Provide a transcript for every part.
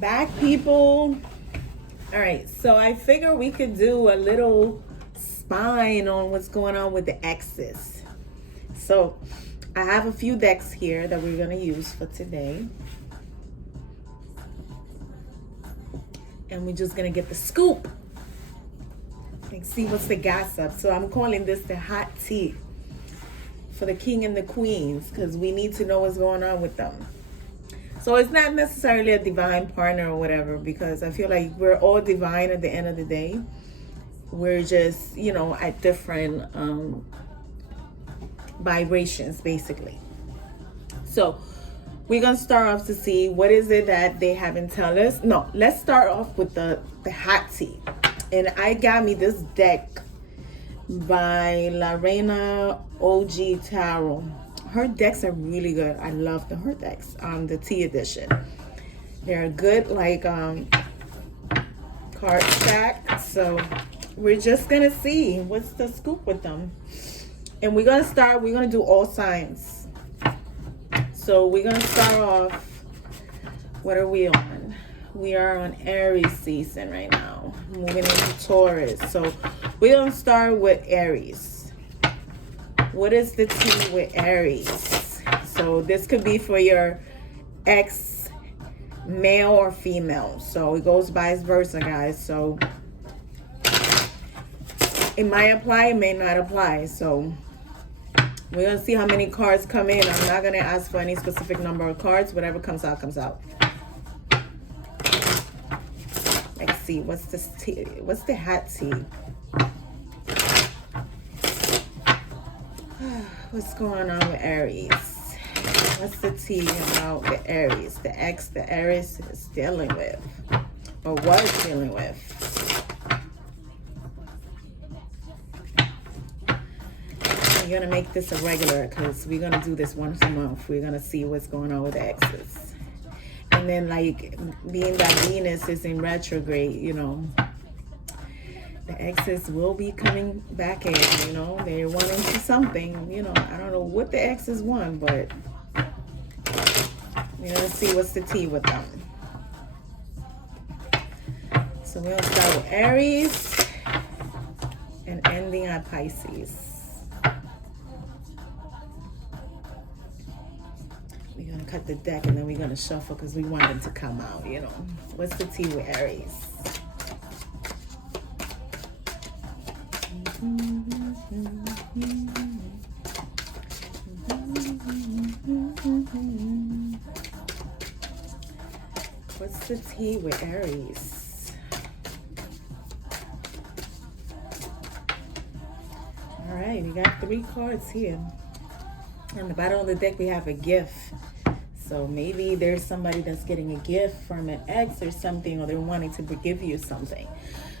Back, people. All right, so I figure we could do a little spine on what's going on with the exes. So I have a few decks here that we're going to use for today. And we're just going to get the scoop and see what's the gossip. So I'm calling this the hot tea for the king and the queens, because we need to know what's going on with them. So it's not necessarily a divine partner or whatever, because I feel like we're all divine at the end of the day. We're just, at different vibrations, basically. So we're going to start off to see what is it that they haven't tell us. No, let's start off with the hot tea. And I got me this deck by La Reina OG Tarot. Her decks are really good. I love her decks. The tea edition. They're good, like card stack. So we're just gonna see what's the scoop with them. And we're gonna do all signs. So we're gonna start off. What are we on? We are on Aries season right now. Moving into Taurus. So we're gonna start with Aries. What is the tea with Aries? So this could be for your ex, male or female. So it goes vice versa, guys. So it might apply, it may not apply. So we're going to see how many cards come in. I'm not going to ask for any specific number of cards. Whatever comes out, comes out. Let's see. What's this tea? What's the hot tea? What's going on with Aries? What's the tea about the Aries? The ex, the Aries is dealing with, or was dealing with. I'm gonna make this a regular, because we're gonna do this once a month. We're gonna see what's going on with the exes. And then, like, being that Venus is in retrograde, the exes will be coming back in, they're wanting to something, I don't know what the exes want, but we're gonna see what's the tea with them. So we're gonna start with Aries and ending at Pisces. We're gonna cut the deck and then we're gonna shuffle, because we want them to come out, What's the tea with Aries? What's the tea with Aries? All right, we got 3 cards here. On the bottom of the deck, we have a gift. So maybe there's somebody that's getting a gift from an ex or something, or they're wanting to give you something.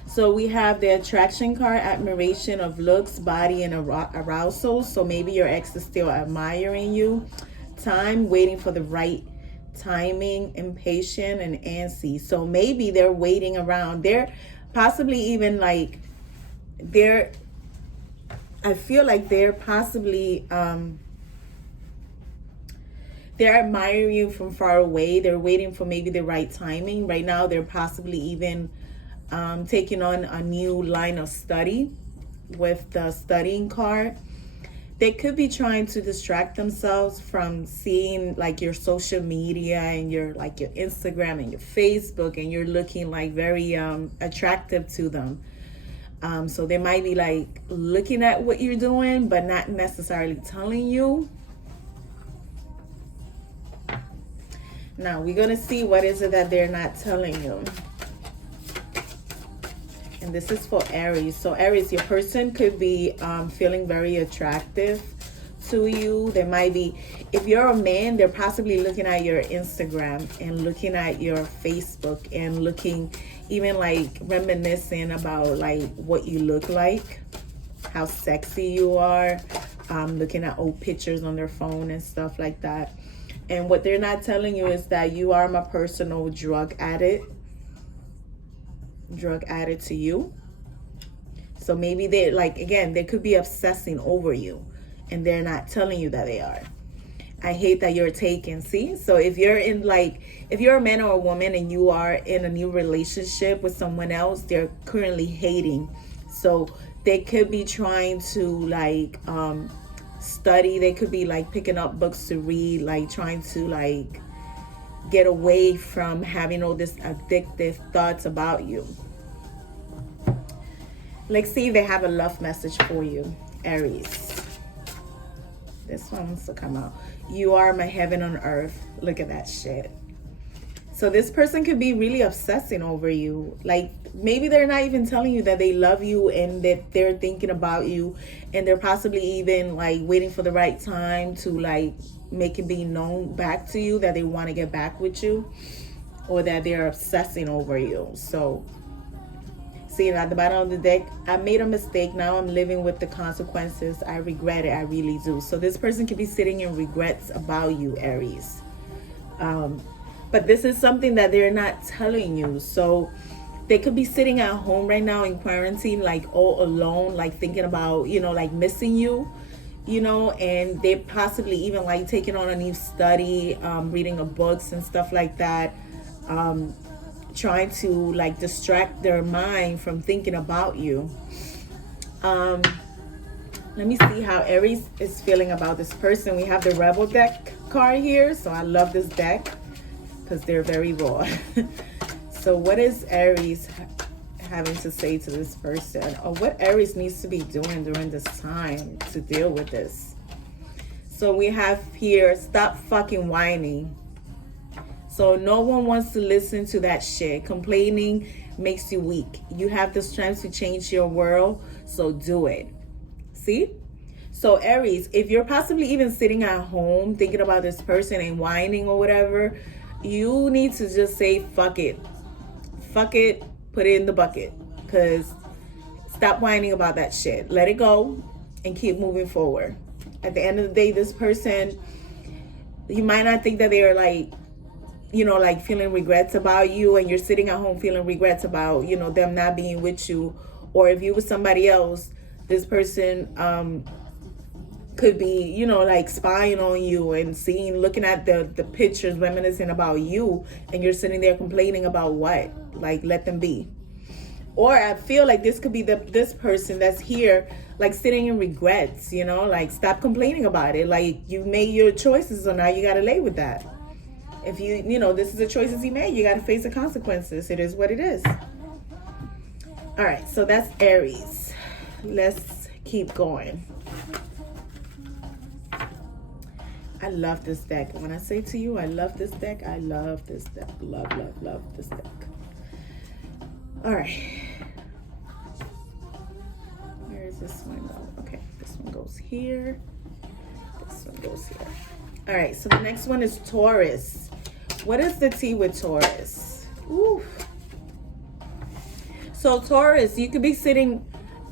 So we have the attraction card, admiration of looks, body, and arousal. So maybe your ex is still admiring you. Time, waiting for the right timing, impatient, and antsy. So maybe they're waiting around. They're possibly even I feel like they're possibly, they're admiring you from far away. They're waiting for maybe the right timing. Right now, they're possibly even taking on a new line of study with the studying card. They could be trying to distract themselves from seeing your social media and your Instagram and your Facebook, and you're looking very attractive to them. So they might be looking at what you're doing, but not necessarily telling you. Now we're gonna see what is it that they're not telling you. And this is for Aries. So Aries, your person could be feeling very attractive to you. They might be, if you're a man, they're possibly looking at your Instagram and looking at your Facebook and looking, even reminiscing about what you look like, how sexy you are, looking at old pictures on their phone and stuff like that. And what they're not telling you is that you are my personal drug addict to you. So maybe they again, they could be obsessing over you, and they're not telling you that they are. I hate that you're taken. See? So if you're in like, if you're a man or a woman and you are in a new relationship with someone else, they're currently hating. So they could be trying to like study. They could be like picking up books to read, like trying to like get away from having all this addictive thoughts about you. Let's see if they have a love message for you, Aries. This one wants to come out. You are my heaven on earth. Look at that shit. So this person could be really obsessing over you. Like maybe they're not even telling you that they love you and that they're thinking about you, and they're possibly even like waiting for the right time to like make it be known back to you that they want to get back with you, or that they're obsessing over you. So see, at the bottom of the deck, I made a mistake. Now I'm living with the consequences. I regret it. I really do. So this person could be sitting in regrets about you, Aries. But this is something that they're not telling you. So they could be sitting at home right now in quarantine, like all alone, like thinking about, you know, like missing you, you know, and they possibly even like taking on a new study, reading of books and stuff like that. Trying to like distract their mind from thinking about you. Let me see how Aries is feeling about this person. We have the Rebel deck card here, so I love this deck because they're very raw. So what is Aries having to say to this person, or what Aries needs to be doing during this time to deal with this? So we have here, stop fucking whining. So no one wants to listen to that shit. Complaining makes you weak. You have the strength to change your world, so do it. See? So Aries, if you're possibly even sitting at home thinking about this person and whining or whatever, you need to just say, fuck it. Fuck it, put it in the bucket. Because stop whining about that shit. Let it go and keep moving forward. At the end of the day, this person, you might not think that they are like, you know, like feeling regrets about you, and you're sitting at home feeling regrets about, you know, them not being with you. Or if you were somebody else, this person could be, you know, like spying on you and looking at the pictures reminiscing about you, and you're sitting there complaining about what? Like, let them be. Or I feel like this could be this person that's here, like sitting in regrets, you know, like stop complaining about it. Like you made your choices, so now you got to lay with that. If you know, this is the choices he made, you got to face the consequences. It is what it is. All right, so that's Aries. Let's keep going. I love this deck. When I say to you, I love this deck, I love this deck. Love, love, love this deck. All right. Where is this one go? Okay, this one goes here. This one goes here. All right, so the next one is Taurus. What is the tea with Taurus? Ooh. So Taurus, you could be sitting,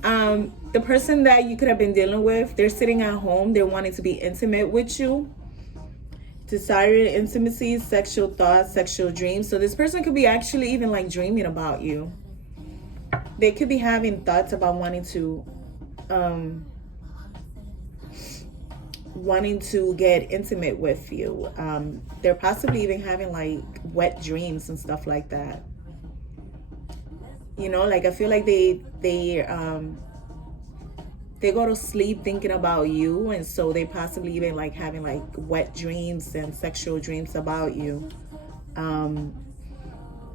the person that you could have been dealing with, they're sitting at home. They're wanting to be intimate with you. Desiring intimacy, sexual thoughts, sexual dreams. So this person could be actually even like dreaming about you. They could be having thoughts about wanting to get intimate with you. They're possibly even having like wet dreams and stuff like that. You know, like I feel like they go to sleep thinking about you, and so they possibly even like having like wet dreams and sexual dreams about you.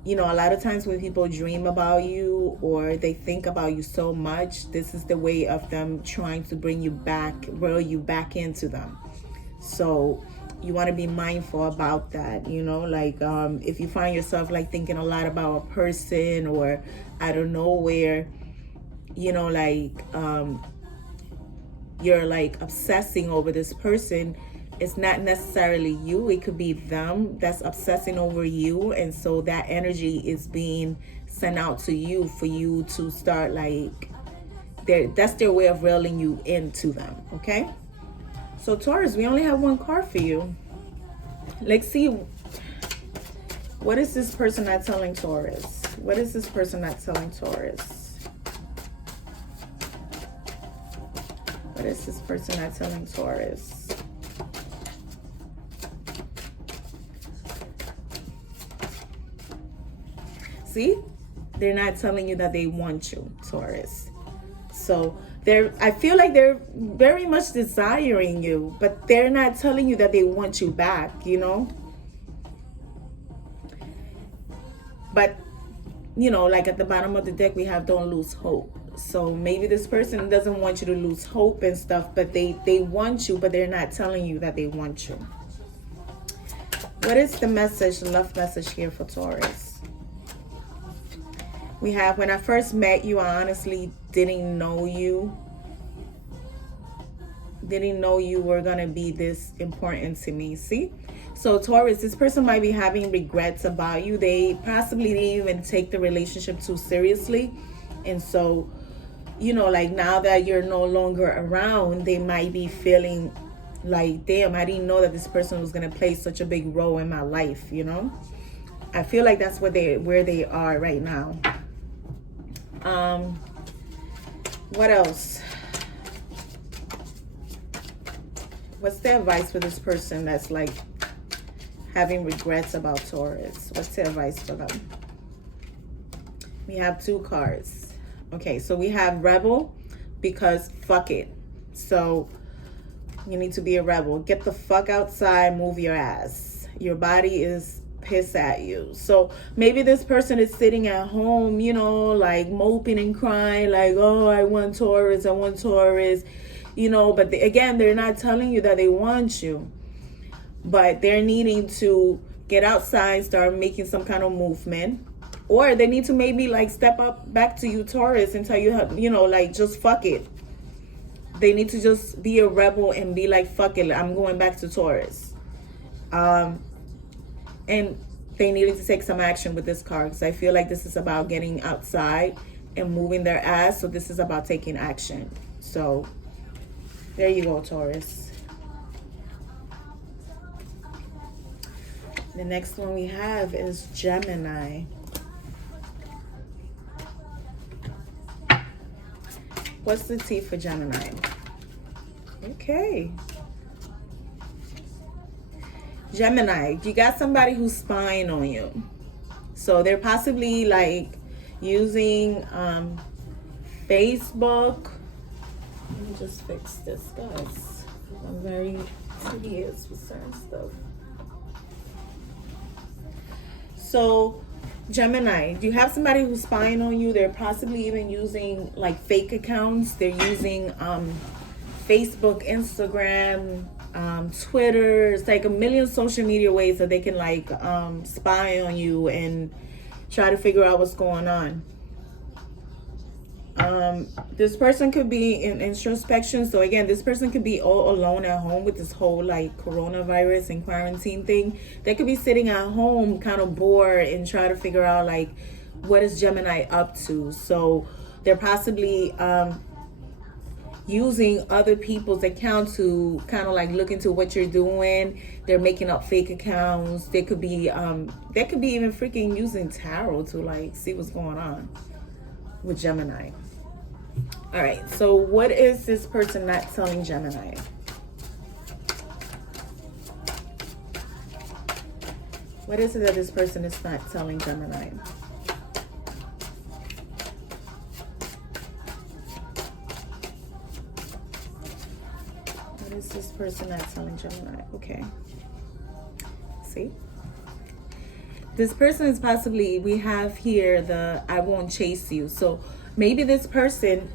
You know, a lot of times when people dream about you or they think about you so much, this is the way of them trying to bring you back, reel you back into them. So you want to be mindful about that, you know, like if you find yourself like thinking a lot about a person, or I don't know where, you know, like you're like obsessing over this person, it's not necessarily you. It could be them that's obsessing over you, and so that energy is being sent out to you for you to start like, that's their way of reeling you into them. Okay, so Taurus, we only have one card for you. Let's see, what is this person not telling Taurus? What is this person not telling Taurus? What is this person not telling Taurus? See? They're not telling you that they want you, Taurus. So I feel like they're very much desiring you, but they're not telling you that they want you back, you know? But, you know, like at the bottom of the deck, we have don't lose hope. So maybe this person doesn't want you to lose hope and stuff, but they want you, but they're not telling you that they want you. What is the message, the love message here for Taurus? We have, when I first met you, I honestly didn't know you. Didn't know you were going to be this important to me. See? So Taurus, this person might be having regrets about you. They possibly didn't even take the relationship too seriously. And so, you know, like now that you're no longer around, they might be feeling like, damn, I didn't know that this person was going to play such a big role in my life, you know? I feel like that's where they are right now. What else? What's the advice for this person that's like having regrets about Taurus? What's the advice for them? We have 2 cards. Okay, so we have rebel, because fuck it. So you need to be a rebel. Get the fuck outside, move your ass. Your body is pissed at you. So maybe this person is sitting at home, you know, like moping and crying, like, oh, I want Taurus, you know, but again, they're not telling you that they want you, but they're needing to get outside, start making some kind of movement, or they need to maybe like step up back to you, Taurus, and tell you, you know, like, just fuck it. They need to just be a rebel and be like, fuck it, I'm going back to Taurus. And they needed to take some action with this card, because I feel like this is about getting outside and moving their ass. So this is about taking action. So there you go, Taurus. The next one we have is Gemini. What's the T for Gemini? Okay. Gemini, you got somebody who's spying on you. So they're possibly like using Facebook. Let me just fix this, guys. I'm very tedious with certain stuff. So Gemini, do you have somebody who's spying on you? They're possibly even using like fake accounts. They're using Facebook, Instagram, Twitter. It's like a million social media ways that they can like spy on you and try to figure out what's going on. This person could be in introspection. So again, this person could be all alone at home with this whole like coronavirus and quarantine thing. They could be sitting at home kind of bored and try to figure out like, what is Gemini up to? So they're possibly using other people's accounts to kind of like look into what you're doing. They're making up fake accounts. They could be even freaking using tarot to like see what's going on with Gemini. All right, so what is this person not telling Gemini? What is it that this person is not telling Gemini? What is this person not telling Gemini? Okay. See? This person is possibly, we have here the I won't chase you. So maybe this person,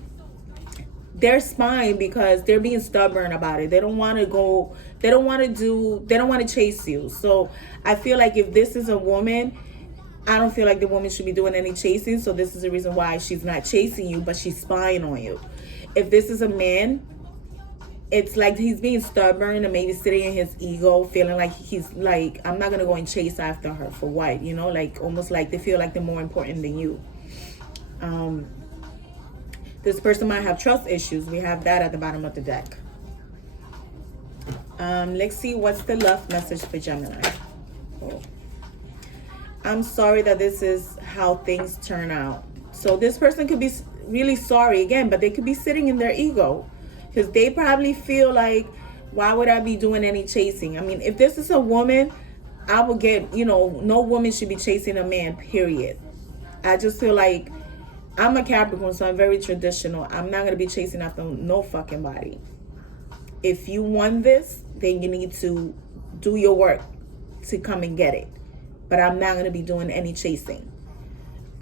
they're spying because they're being stubborn about it. They don't want to go, they don't want to chase you. So I feel like if this is a woman, I don't feel like the woman should be doing any chasing. So this is the reason why she's not chasing you, but she's spying on you. If this is a man, it's like he's being stubborn and maybe sitting in his ego, feeling like he's like, I'm not going to go and chase after her for what, you know, like almost like they feel like they're more important than you. This person might have trust issues. We have that at the bottom of the deck. Let's see, what's the love message for Gemini? Oh. I'm sorry that this is how things turn out. So this person could be really sorry again, but they could be sitting in their ego because they probably feel like, why would I be doing any chasing? I mean, if this is a woman, I would get, you know, no woman should be chasing a man, period. I just feel like I'm a Capricorn, so I'm very traditional. I'm not going to be chasing after no fucking body. If you want this, then you need to do your work to come and get it. But I'm not going to be doing any chasing.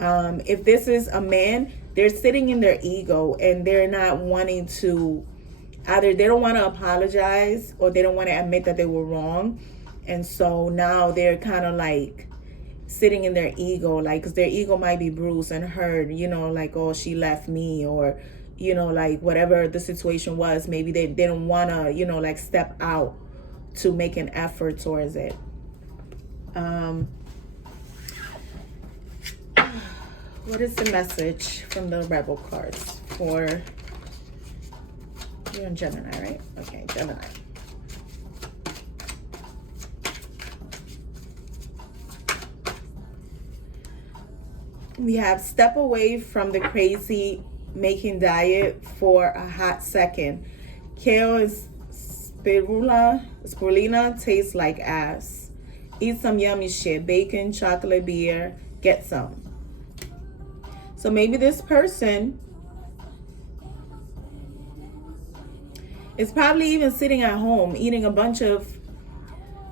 If this is a man, they're sitting in their ego and they're not wanting to, either they don't want to apologize or they don't want to admit that they were wrong. And so now they're kind of like sitting in their ego, like, because their ego might be bruised and hurt, you know, like, oh, she left me, or, you know, like whatever the situation was, maybe they don't want to, you know, like step out to make an effort towards it. What is the message from the Rebel cards for, you're in Gemini, right? Okay, Gemini. We have step away from the crazy making diet for a hot second. Kale and spirulina tastes like ass. Eat some yummy shit. Bacon, chocolate, beer. Get some. So maybe this person is probably even sitting at home eating a bunch of,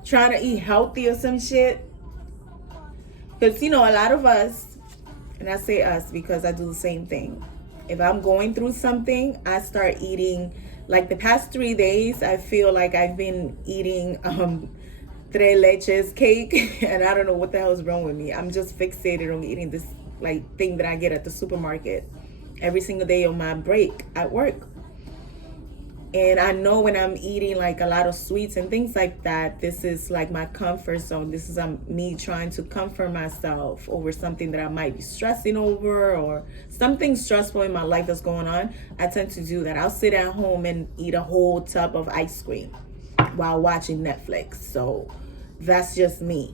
trying to eat healthy or some shit. Because, you know, a lot of us, and I say us because I do the same thing. If I'm going through something, I start eating. Like the past 3 days, I feel like I've been eating tres leches cake. And I don't know what the hell is wrong with me. I'm just fixated on eating this like thing that I get at the supermarket every single day on my break at work. And I know when I'm eating like a lot of sweets and things like that, this is like my comfort zone. This is me trying to comfort myself over something that I might be stressing over, or something stressful in my life that's going on. I tend to do that. I'll sit at home and eat a whole tub of ice cream while watching Netflix. So that's just me.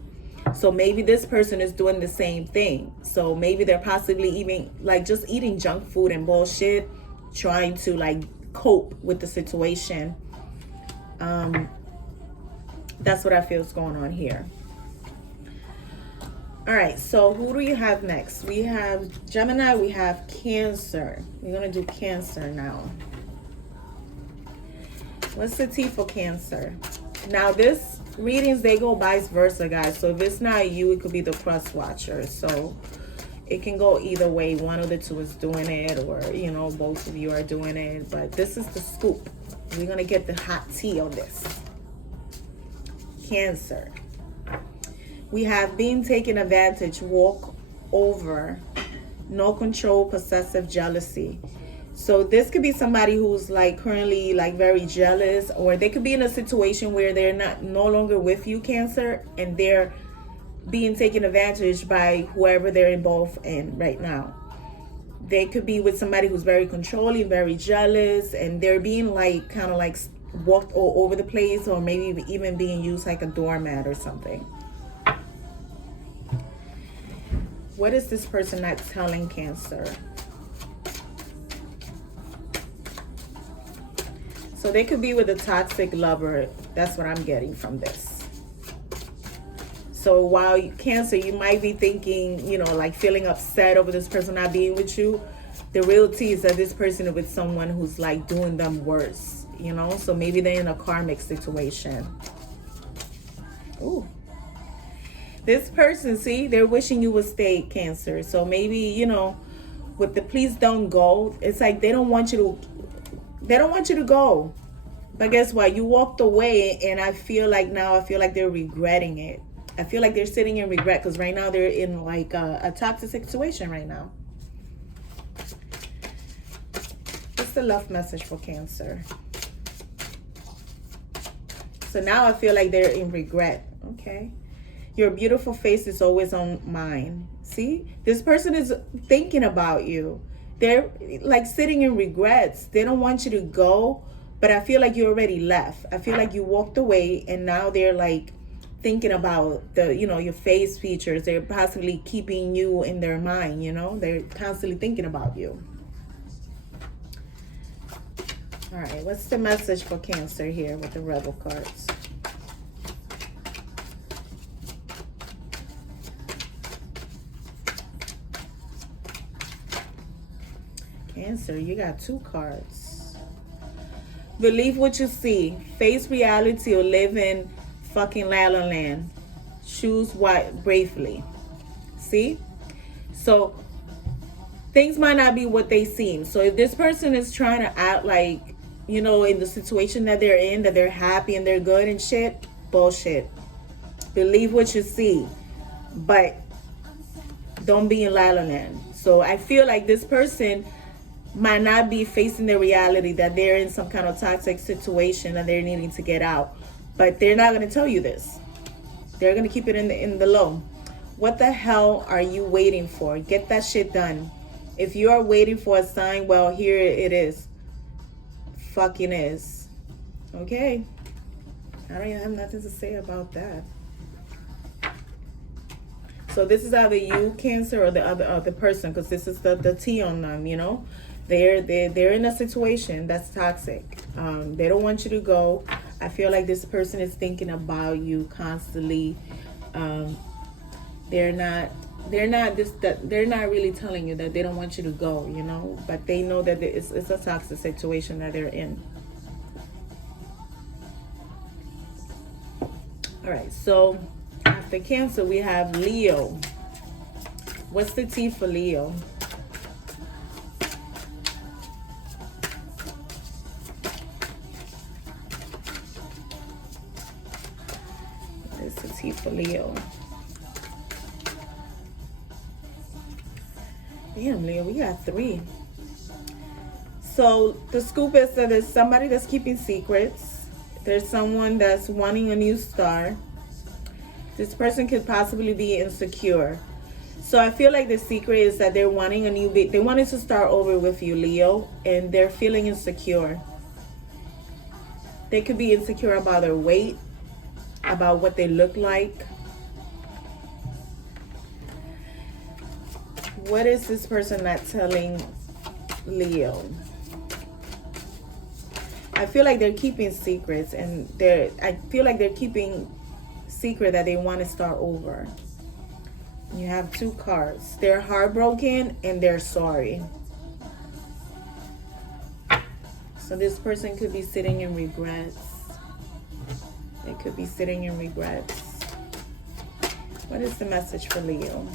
So maybe this person is doing the same thing. So maybe they're possibly even like just eating junk food and bullshit, trying to like cope with the situation. That's what I feel is going on here. All right, so who do we have next? We have Gemini, we have Cancer. We're gonna do Cancer now. What's the T for Cancer? Now this readings, they go vice versa, guys. So if it's not you, it could be the cross watcher. So it can go either way. One of the two is doing it, or, you know, both of you are doing it. But this is the scoop. We're going to get the hot tea on this. Cancer. We have been taken advantage, walk over, no control, possessive, jealousy. So this could be somebody who's like currently like very jealous, or they could be in a situation where they're no longer with you, Cancer, and they're being taken advantage by whoever they're involved in right now. They could be with somebody who's very controlling, very jealous, and they're being like kind of like walked all over the place, or maybe even being used like a doormat or something. What is this person not telling Cancer? So they could be with a toxic lover. That's what I'm getting from this. So while Cancer, you might be thinking, you know, like feeling upset over this person not being with you, the reality is that this person is with someone who's like doing them worse, you know? So maybe they're in a karmic situation. Ooh. This person, see, they're wishing you would stay, Cancer. So maybe, you know, with the please don't go, it's like they don't want you to go. But guess what? You walked away, and I feel like they're regretting it. I feel like they're sitting in regret, because right now they're in like a toxic situation right now. What's the love message for Cancer? So now I feel like they're in regret. Okay. Your beautiful face is always on mine. See? This person is thinking about you. They're like sitting in regrets. They don't want you to go, but I feel like you already left. I feel like you walked away, and now they're like thinking about your face features. They're possibly keeping you in their mind, you know? They're constantly thinking about you. All right, what's the message for Cancer here with the Rebel cards? Cancer, you got 2 cards. Believe what you see. Face reality or live in fucking la la land. Choose what bravely. See? So things might not be what they seem. So if this person is trying to act like, you know, in the situation that they're in, that they're happy and they're good and shit, bullshit. Believe what you see, but don't be in la la land. So I feel like this person might not be facing the reality that they're in some kind of toxic situation and they're needing to get out, but they're not going to tell you this. They're going to keep it in the low. What the hell are you waiting for? Get that shit done. If you are waiting for a sign, well, here it is. Fucking is. Okay. I don't even have nothing to say about that. So this is either you, Cancer, or the other person, because this is the T on them, you know. They're in a situation that's toxic. They don't want you to go. I feel like this person is thinking about you constantly. They're not really telling you that they don't want you to go, you know, but they know that it's a toxic situation that they're in. All right, so after Cancer, we have Leo. What's the T for Leo? What is the T for Leo? Damn, Leo, we got 3. So the scoop is that there's somebody that's keeping secrets. There's someone that's wanting a new start. This person could possibly be insecure. So I feel like the secret is that they're wanting they wanted to start over with you, Leo, and they're feeling insecure. They could be insecure about their weight, about what they look like. What is this person not telling Leo? I feel like they're keeping secrets, and I feel like they're keeping secret that they want to start over. You have 2 cards. They're heartbroken and they're sorry. So this person could be sitting in regrets. They could be sitting in regrets. What is the message for Leo?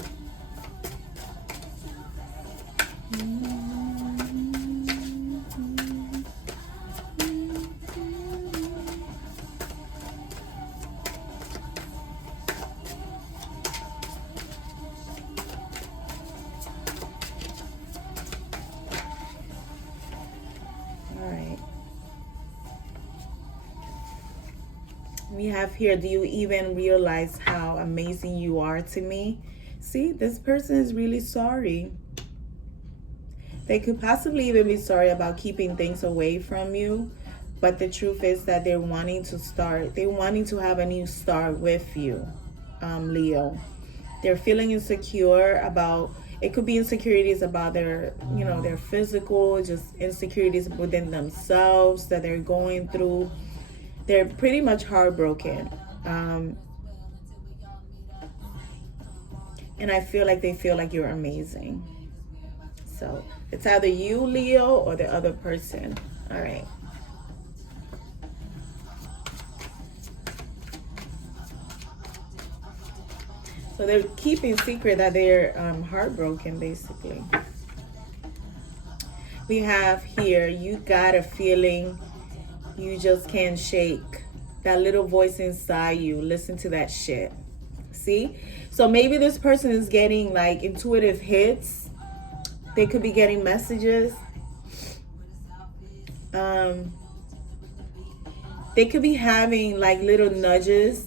We have here, do you even realize how amazing you are to me? See, this person is really sorry. They could possibly even be sorry about keeping things away from you. But the truth is that they're wanting to have a new start with you, Leo. They're feeling insecure about, it could be insecurities about their, you know, their physical, just insecurities within themselves that they're going through. They're pretty much heartbroken. And I feel like they feel like you're amazing. So it's either you, Leo, or the other person. All right. So they're keeping secret that they're heartbroken, basically. We have here, you got a feeling you just can't shake. That little voice inside you. Listen to that shit. See? So maybe this person is getting like intuitive hits. They could be getting messages. They could be having like little nudges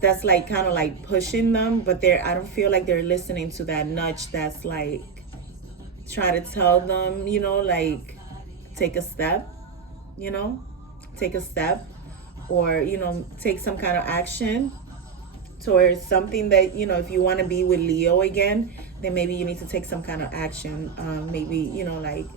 that's like kind of like pushing them, but I don't feel like they're listening to that nudge that's like trying to tell them, you know, like take a step. You know, take a step, or, you know, take some kind of action towards something that, you know, if you want to be with Leo again, then maybe you need to take some kind of action. Maybe, you know, like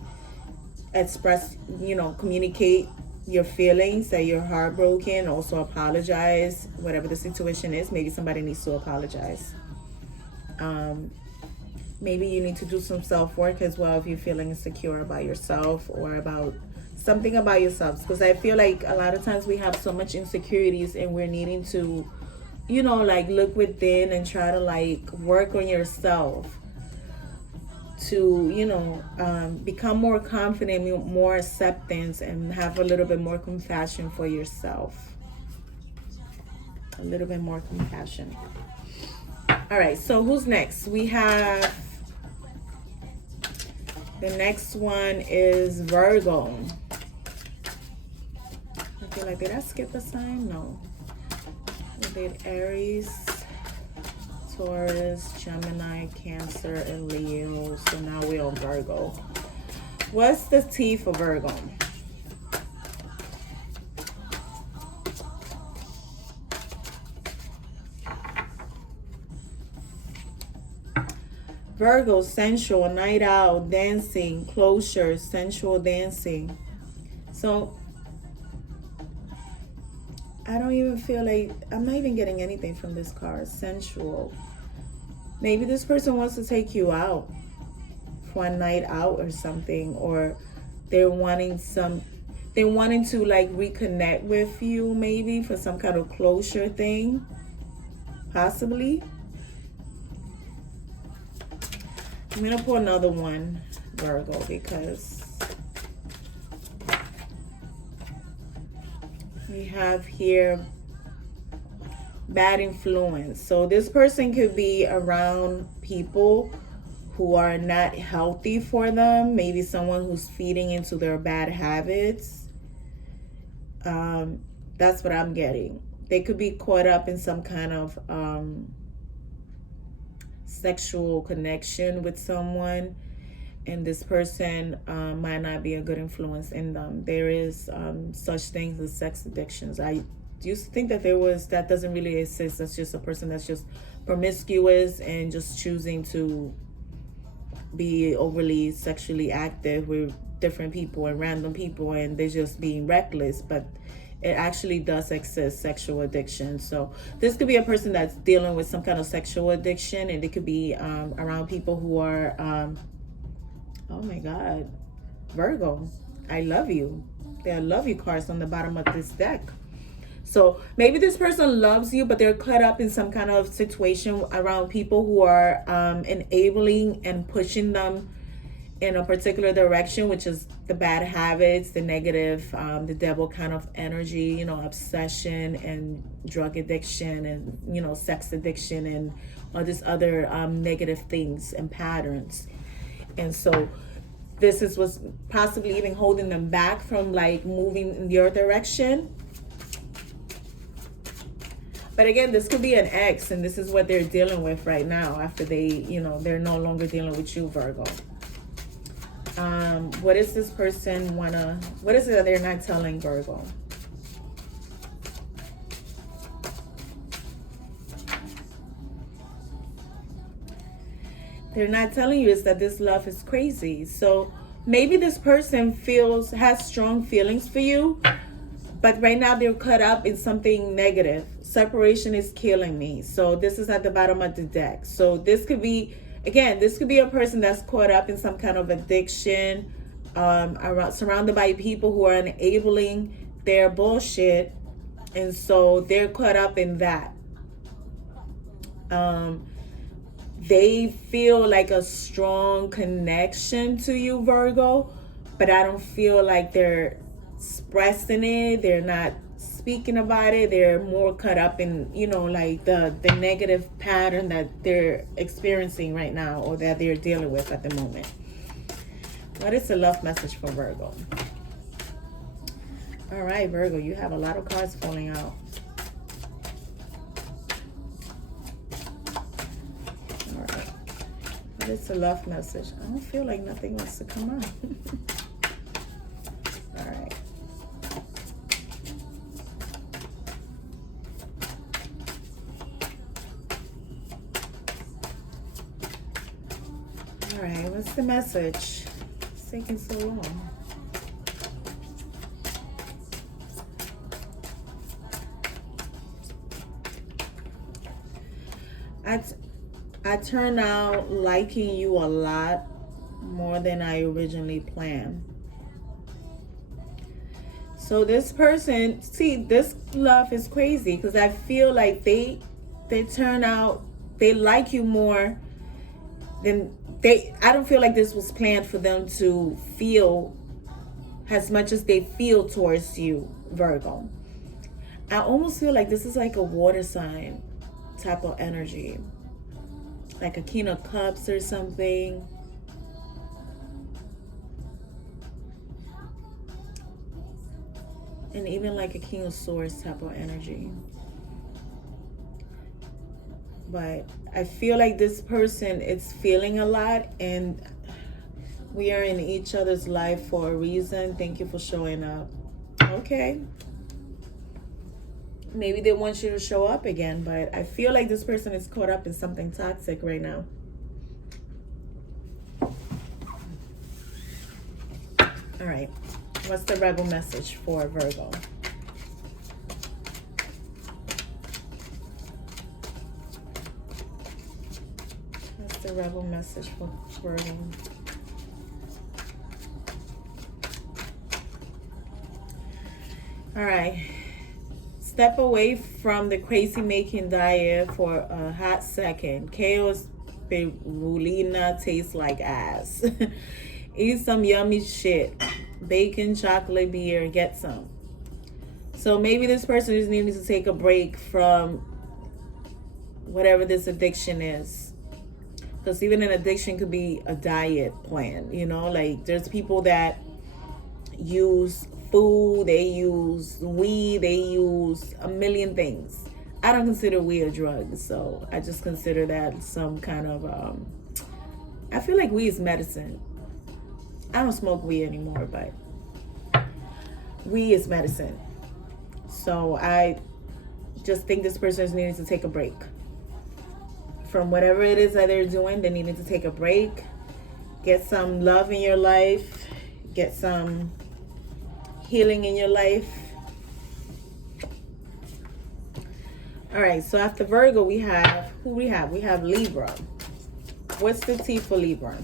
express, you know, communicate your feelings, that you're heartbroken, also apologize, whatever the situation is. Maybe somebody needs to apologize. Maybe you need to do some self-work as well if you're feeling insecure about yourself or about something about yourselves. Because I feel like a lot of times we have so much insecurities and we're needing to, you know, like look within and try to like work on yourself to, you know, become more confident, more acceptance, and have a little bit more compassion for yourself. A little bit more compassion. All right, so who's next? We have, the next one is Virgo. I feel like, did I skip a sign? No. We did Aries, Taurus, Gemini, Cancer, and Leo. So now we're on Virgo. What's the T for Virgo? Virgo, sensual, night out, dancing, closure, sensual dancing. So I don't even feel like, I'm not even getting anything from this card. Sensual. Maybe this person wants to take you out for a night out or something, or they're wanting to like reconnect with you, maybe for some kind of closure thing, possibly. I'm gonna pull another one, Virgo, because we have here bad influence. So this person could be around people who are not healthy for them. Maybe someone who's feeding into their bad habits. That's what I'm getting. They could be caught up in some kind of sexual connection with someone, and this person might not be a good influence in them. There is such things as sex addictions. I used to think that that doesn't really exist. That's just a person that's just promiscuous and just choosing to be overly sexually active with different people and random people, and they're just being reckless. But it actually does exist, sexual addiction. So this could be a person that's dealing with some kind of sexual addiction, and it could be around people who are oh my God, Virgo, I love you. There are love you cards on the bottom of this deck. So maybe this person loves you, but they're caught up in some kind of situation around people who are enabling and pushing them in a particular direction, which is the bad habits, the negative, the devil kind of energy, you know, obsession and drug addiction and, you know, sex addiction and all these other negative things and patterns. And so this is what's possibly even holding them back from like moving in your direction. But again, this could be an ex, and this is what they're dealing with right now after they, you know, they're no longer dealing with you, Virgo. What is this person what is it that they're not telling Virgo? They're not telling you is that this love is crazy. So maybe this person has strong feelings for you, but right now they're caught up in something negative. Separation is killing me. So this is at the bottom of the deck. So this could be, again, this could be a person that's caught up in some kind of addiction, surrounded by people who are enabling their bullshit. And so they're caught up in that. They feel like a strong connection to you, Virgo, but I don't feel like they're expressing it. They're not speaking about it. They're more caught up in, you know, like the negative pattern that they're experiencing right now, or that they're dealing with at the moment. What is the love message for Virgo? All right, Virgo, you have a lot of cards falling out. All right. What is the love message? I don't feel like nothing wants to come out. All right. All right, what's the message? It's taking so long. I turned out liking you a lot more than I originally planned. So this person, see, this love is crazy because I feel like they turn out, they like you more than I don't feel like this was planned for them to feel as much as they feel towards you, Virgo. I almost feel like this is like a water sign type of energy, like a King of Cups or something. And even like a King of Swords type of energy. But I feel like this person is feeling a lot, and we are in each other's life for a reason. Thank you for showing up. Okay. Maybe they want you to show up again, but I feel like this person is caught up in something toxic right now. All right. What's the rebel message for Virgo? What's the rebel message for Virgo? All right. Step away from the crazy making diet for a hot second. Chaos spirulina tastes like ass. Eat some yummy shit. Bacon, chocolate, beer, get some. So maybe this person is needing to take a break from whatever this addiction is. Because even an addiction could be a diet plan, you know? Like, there's people that use food, they use weed, they use a million things. I don't consider weed a drug, so I just consider that some kind of, I feel like weed is medicine. I don't smoke weed anymore, but weed is medicine. So I just think this person is needing to take a break from whatever it is that they're doing. They need to take a break, get some love in your life, get some healing in your life. All right, so after Virgo, we have, who we have? We have Libra. What's the T for Libra?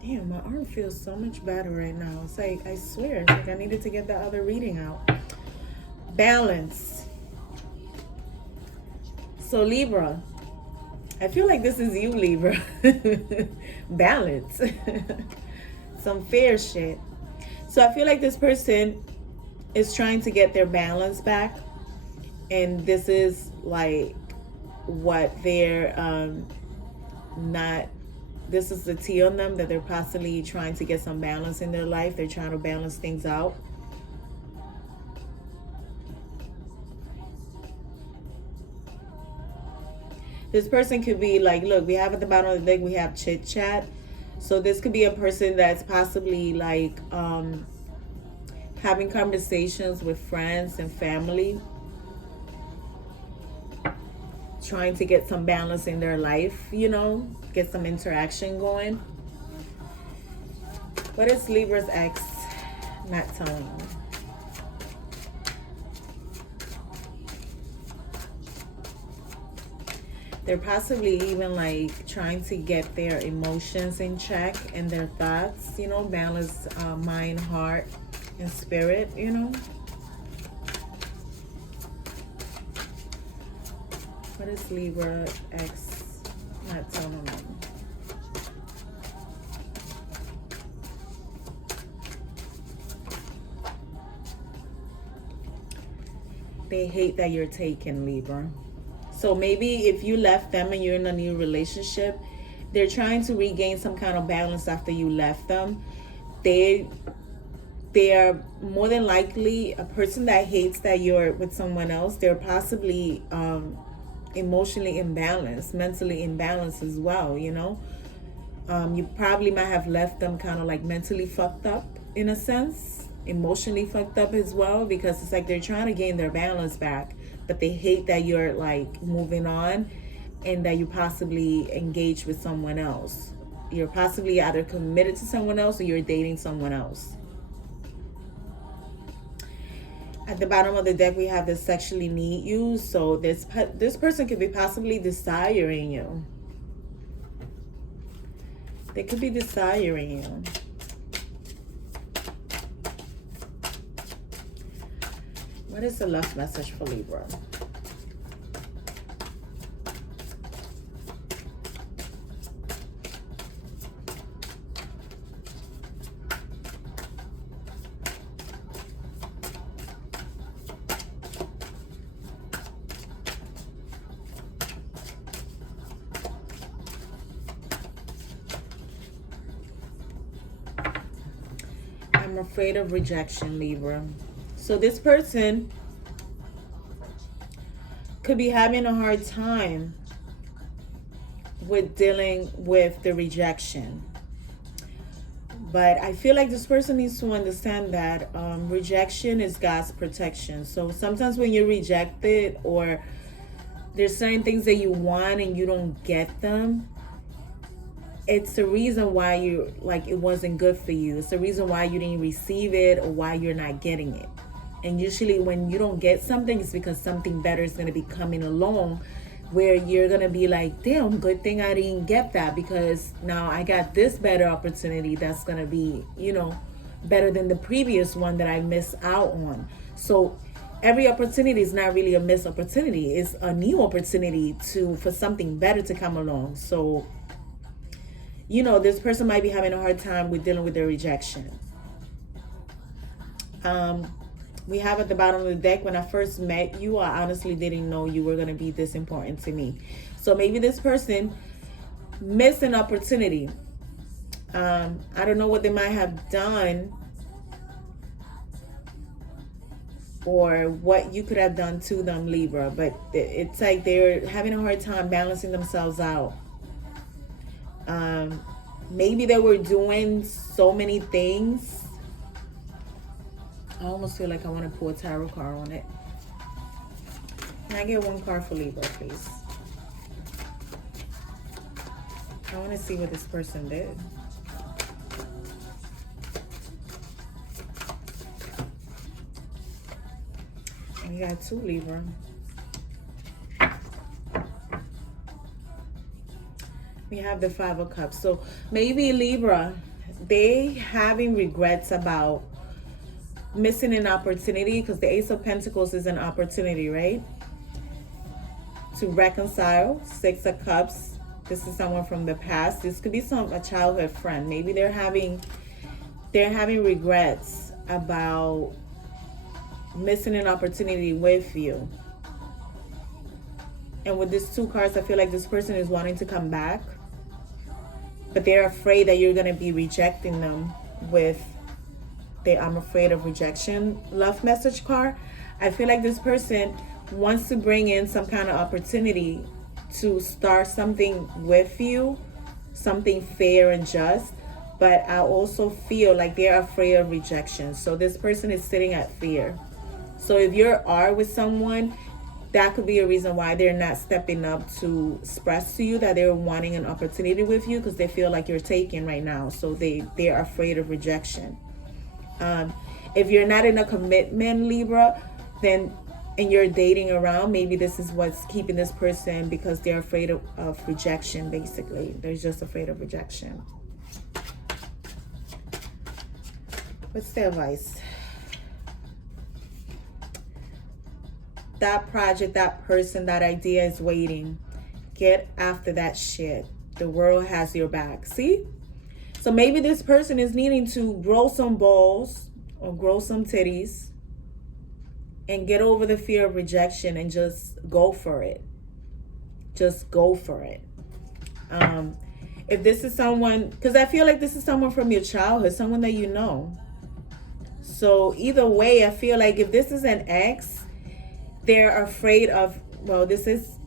Damn, my arm feels so much better right now. It's like, I swear, it's like I needed to get the other reading out. Balance. So Libra, I feel like this is you, Libra. Balance. Some fair shit. So I feel like this person is trying to get their balance back. And this is like what they're not, this is the T on them, that they're possibly trying to get some balance in their life. They're trying to balance things out. This person could be like, look, we have at the bottom of the deck, we have chit chat. So this could be a person that's possibly like having conversations with friends and family, trying to get some balance in their life, you know, get some interaction going. What is Libra's ex not telling you? They're possibly even like trying to get their emotions in check and their thoughts, you know, balance mind, heart, and spirit, you know. What is Libra X not telling them? They hate that you're taken, Libra. So maybe if you left them and you're in a new relationship, they're trying to regain some kind of balance after you left them. They are more than likely a person that hates that you're with someone else. They're possibly emotionally imbalanced, mentally imbalanced as well, you know. You probably might have left them kind of like mentally fucked up in a sense, emotionally fucked up as well, because it's like they're trying to gain their balance back, but they hate that you're like moving on and that you possibly engage with someone else. You're possibly either committed to someone else or you're dating someone else. At the bottom of the deck, we have the sexually need you. So this person could be possibly desiring you. They could be desiring you. What is the love message for Libra? I'm afraid of rejection, Libra. So this person could be having a hard time with dealing with the rejection. But I feel like this person needs to understand that rejection is God's protection. So sometimes when you're rejected, or there's certain things that you want and you don't get them, it's the reason why you, like, it wasn't good for you. It's the reason why you didn't receive it, or why you're not getting it. And usually when you don't get something, it's because something better is going to be coming along, where you're going to be like, damn, good thing I didn't get that, because now I got this better opportunity that's going to be, you know, better than the previous one that I missed out on. So every opportunity is not really a missed opportunity. It's a new opportunity for something better to come along. So, you know, this person might be having a hard time with dealing with their rejection. We have at the bottom of the deck, when I first met you, I honestly didn't know you were going to be this important to me. So maybe this person missed an opportunity. I don't know what they might have done, or what you could have done to them, Libra. But it's like they're having a hard time balancing themselves out. Maybe they were doing so many things. I almost feel like I want to pull a tarot card on it. Can I get one card for Libra, please? I want to see what this person did. We got 2, Libra. We have the 5 of Cups. So maybe Libra, they having regrets about missing an opportunity, because the Ace of Pentacles is an opportunity, right? To reconcile. 6 of Cups. This is someone from the past. This could be a childhood friend. Maybe they're having regrets about missing an opportunity with you. And with these 2 cards, I feel like this person is wanting to come back, but they're afraid that you're going to be rejecting them with I'm afraid of rejection love message card. I feel like this person wants to bring in some kind of opportunity to start something with you, something fair and just, but I also feel like they're afraid of rejection. So this person is sitting at fear. So if you are with someone, that could be a reason why they're not stepping up to express to you that they're wanting an opportunity with you, because they feel like you're taken right now. So they're afraid of rejection. If you're not in a commitment, Libra, then, and you're dating around, maybe this is what's keeping this person, because they're afraid of rejection, basically. They're just afraid of rejection. What's the advice? That project, that person, that idea is waiting. Get after that shit. The world has your back. See? So maybe this person is needing to grow some balls or grow some titties and get over the fear of rejection and just go for it. Just go for it. If this is someone, because I feel like this is someone from your childhood, someone that you know. So either way, I feel like if this is an ex, they're afraid of, well, this is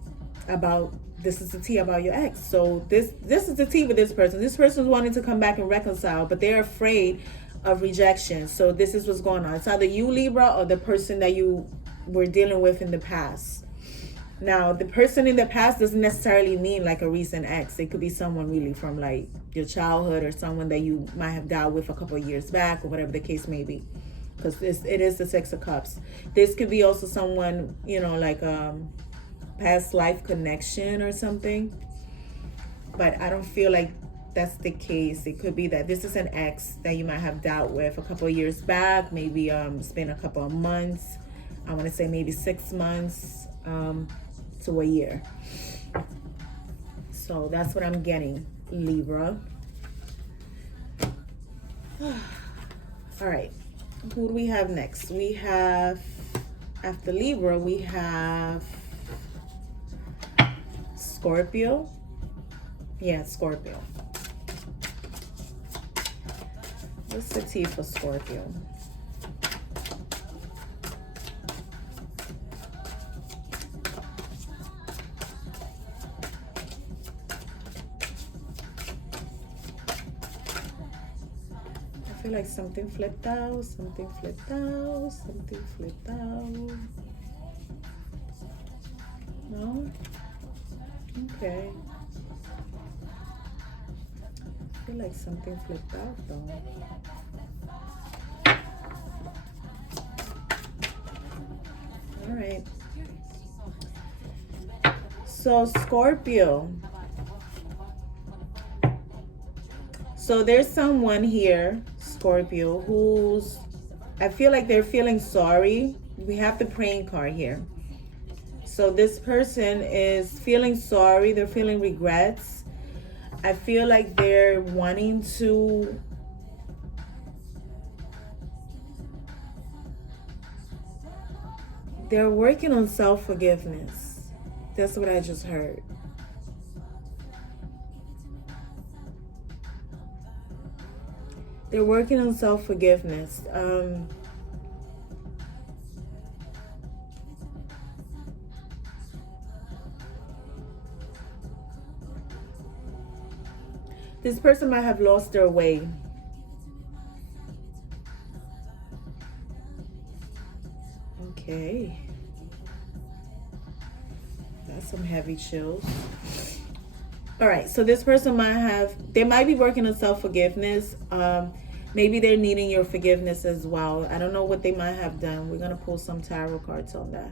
the tea about your ex. So this is the tea with this person. This person's wanting to come back and reconcile, but they're afraid of rejection. So this is what's going on. It's either you, Libra, or the person that you were dealing with in the past. Now, the person in the past doesn't necessarily mean like a recent ex. It could be someone really from like your childhood, or someone that you might have dealt with a couple of years back, or whatever the case may be. because it is the Six of Cups. This could be also someone, like past life connection or something. But I don't feel like that's the case. It could be that this is an ex that you might have dealt with a couple of years back. Maybe it's been a couple of months. I want to say maybe 6 months to a year. So that's what I'm getting, Libra. All right. Who do we have next? We have, after Libra, we have Scorpio. Yeah, Scorpio. What's the T for Scorpio? I feel like something flipped out, something flipped out, something flipped out. No? Okay. I feel like something flipped out though. All right. So Scorpio. So there's someone here, Scorpio, who's, I feel like they're feeling sorry. We have the praying card here. So this person is feeling sorry. They're feeling regrets. I feel like they're wanting to they're working on self-forgiveness. That's what I just heard. They're working on self-forgiveness. This person might have lost their way. Okay. That's some heavy chills. All right, so this person they might be working on self-forgiveness. Maybe they're needing your forgiveness as well. I don't know what they might have done. We're going to pull some tarot cards on that.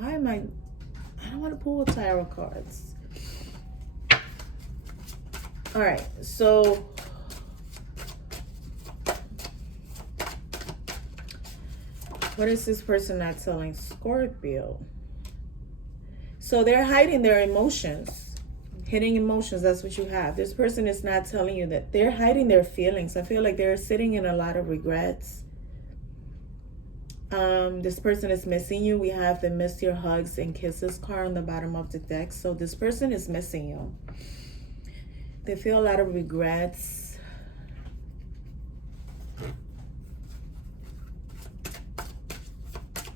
I don't want to pull tarot cards. All right, so what is this person not telling Scorpio? So they're hiding their emotions. Hidden emotions, that's what you have. This person is not telling you that. They're hiding their feelings. I feel like they're sitting in a lot of regrets. This person is missing you. We have the miss your hugs and kisses card on the bottom of the deck. So this person is missing you. They feel a lot of regrets.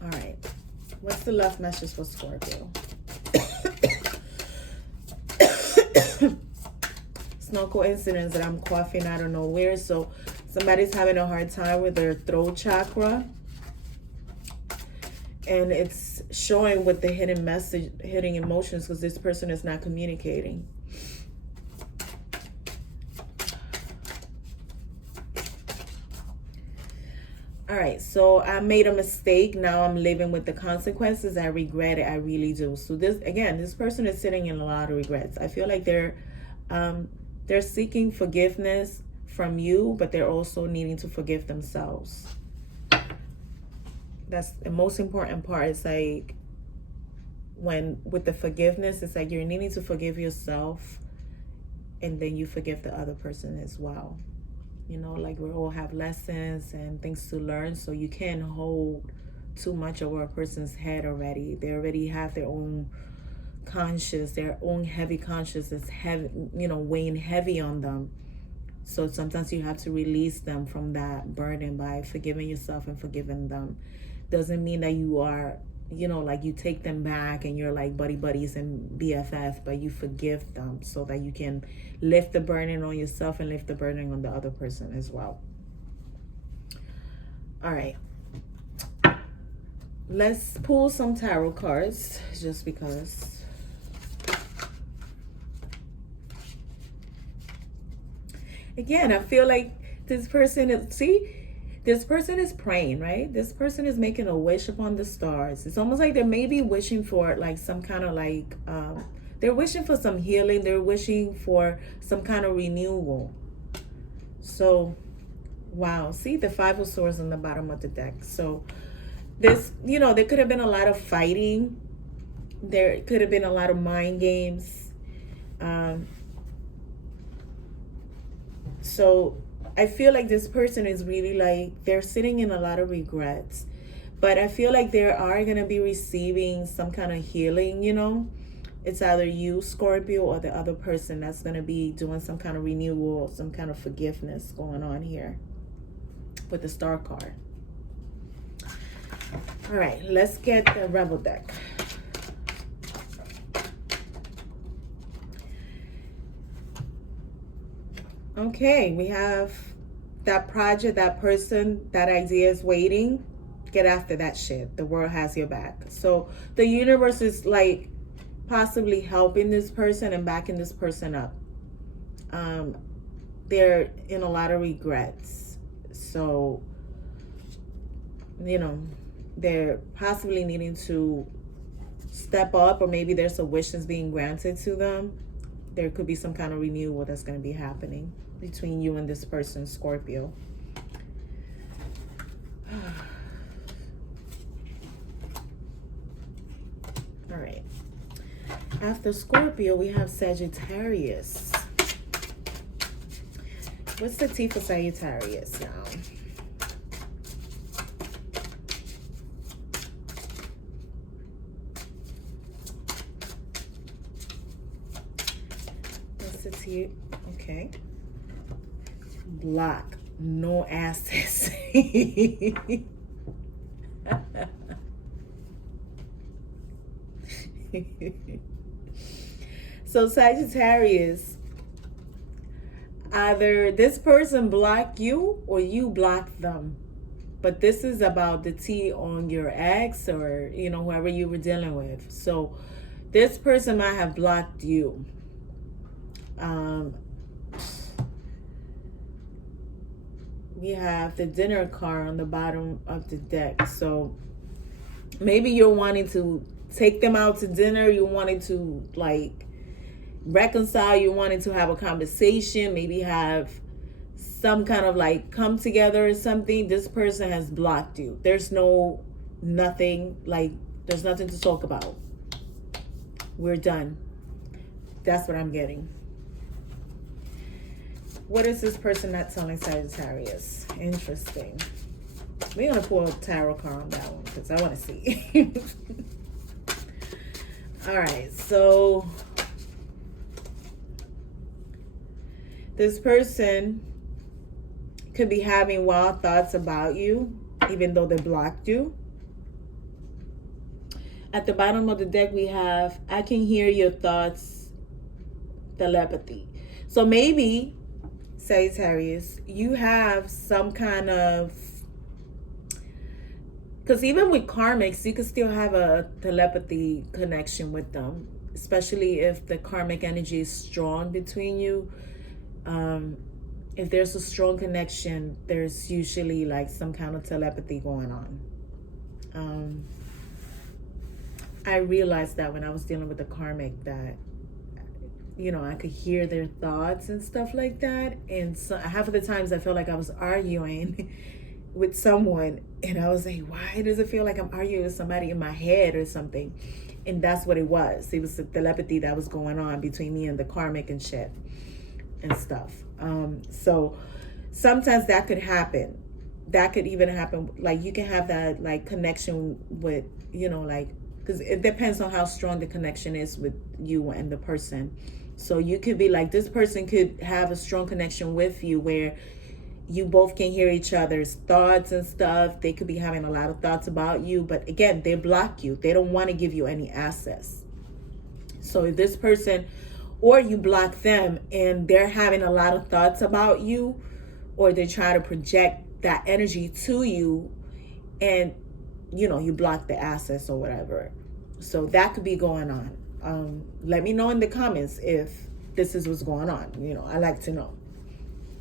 All right. What's the love message for Scorpio? It's no coincidence that I'm coughing out of nowhere. So somebody's having a hard time with their throat chakra. And it's showing with the hidden message, hidden emotions, because this person is not communicating. All right, so I made a mistake. Now I'm living with the consequences. I regret it. I really do. So this person is sitting in a lot of regrets. I feel like they're seeking forgiveness from you, but they're also needing to forgive themselves. That's the most important part. It's like with the forgiveness, it's like you're needing to forgive yourself, and then you forgive the other person as well. Like we all have lessons and things to learn, so you can't hold too much over a person's head already. They already have their own conscience, their own heavy conscience that's heavy, weighing heavy on them. So sometimes you have to release them from that burden by forgiving yourself and forgiving them. Doesn't mean that you are, like you take them back and you're like buddies and BFF, but you forgive them so that you can lift the burden on yourself and lift the burden on the other person as well. All right. Let's pull some tarot cards just because. Again, I feel like this person is, This person is praying, right? This person is making a wish upon the stars. It's almost like they may be wishing for like some kind of like, they're wishing for some healing. They're wishing for some kind of renewal. So, wow. See the Five of Swords on the bottom of the deck. So this, there could have been a lot of fighting. There could have been a lot of mind games. So I feel like this person is really like, they're sitting in a lot of regrets. But I feel like they are going to be receiving some kind of healing, It's either you, Scorpio, or the other person that's going to be doing some kind of renewal, some kind of forgiveness going on here with the Star card. All right, let's get the Rebel deck. Okay, we have that project, that person, that idea is waiting. Get after that shit. The world has your back. So the universe is like possibly helping this person and backing this person up. They're in a lot of regrets. So, they're possibly needing to step up, or maybe there's some wishes being granted to them. There could be some kind of renewal that's going to be happening between you and this person, Scorpio. All right. After Scorpio, we have Sagittarius. What's the T for Sagittarius now? What's the T? Okay. Block. No access. So Sagittarius, either this person blocked you or you blocked them. But this is about the T on your ex, or, whoever you were dealing with. So this person might have blocked you. We have the dinner card on the bottom of the deck. So maybe you're wanting to take them out to dinner. You wanted to like reconcile. You wanted to have a conversation. Maybe have some kind of like come together or something. This person has blocked you. There's nothing to talk about. We're done. That's what I'm getting. What is this person not telling Sagittarius? Interesting. We're going to pull a tarot card on that one because I want to see. All right. So this person could be having wild thoughts about you, even though they blocked you. At the bottom of the deck, we have, I can hear your thoughts, telepathy. So maybe, Sagittarius, you have some kind of, because even with karmics, you could still have a telepathy connection with them, especially if the karmic energy is strong between you. If there's a strong connection, there's usually like some kind of telepathy going on. I realized that when I was dealing with the karmic, that I could hear their thoughts and stuff like that. And so half of the times I felt like I was arguing with someone, and I was like, why does it feel like I'm arguing with somebody in my head or something? And that's what it was. It was the telepathy that was going on between me and the karmic and shit and stuff. So sometimes that could happen. That could even happen. Like you can have that like connection with, because it depends on how strong the connection is with you and the person. So you could be like, this person could have a strong connection with you where you both can hear each other's thoughts and stuff. They could be having a lot of thoughts about you, but again, they block you. They don't want to give you any access. So if this person, or you block them and they're having a lot of thoughts about you, or they try to project that energy to you, and you block the access or whatever. So that could be going on. Let me know in the comments if this is what's going on. I like to know,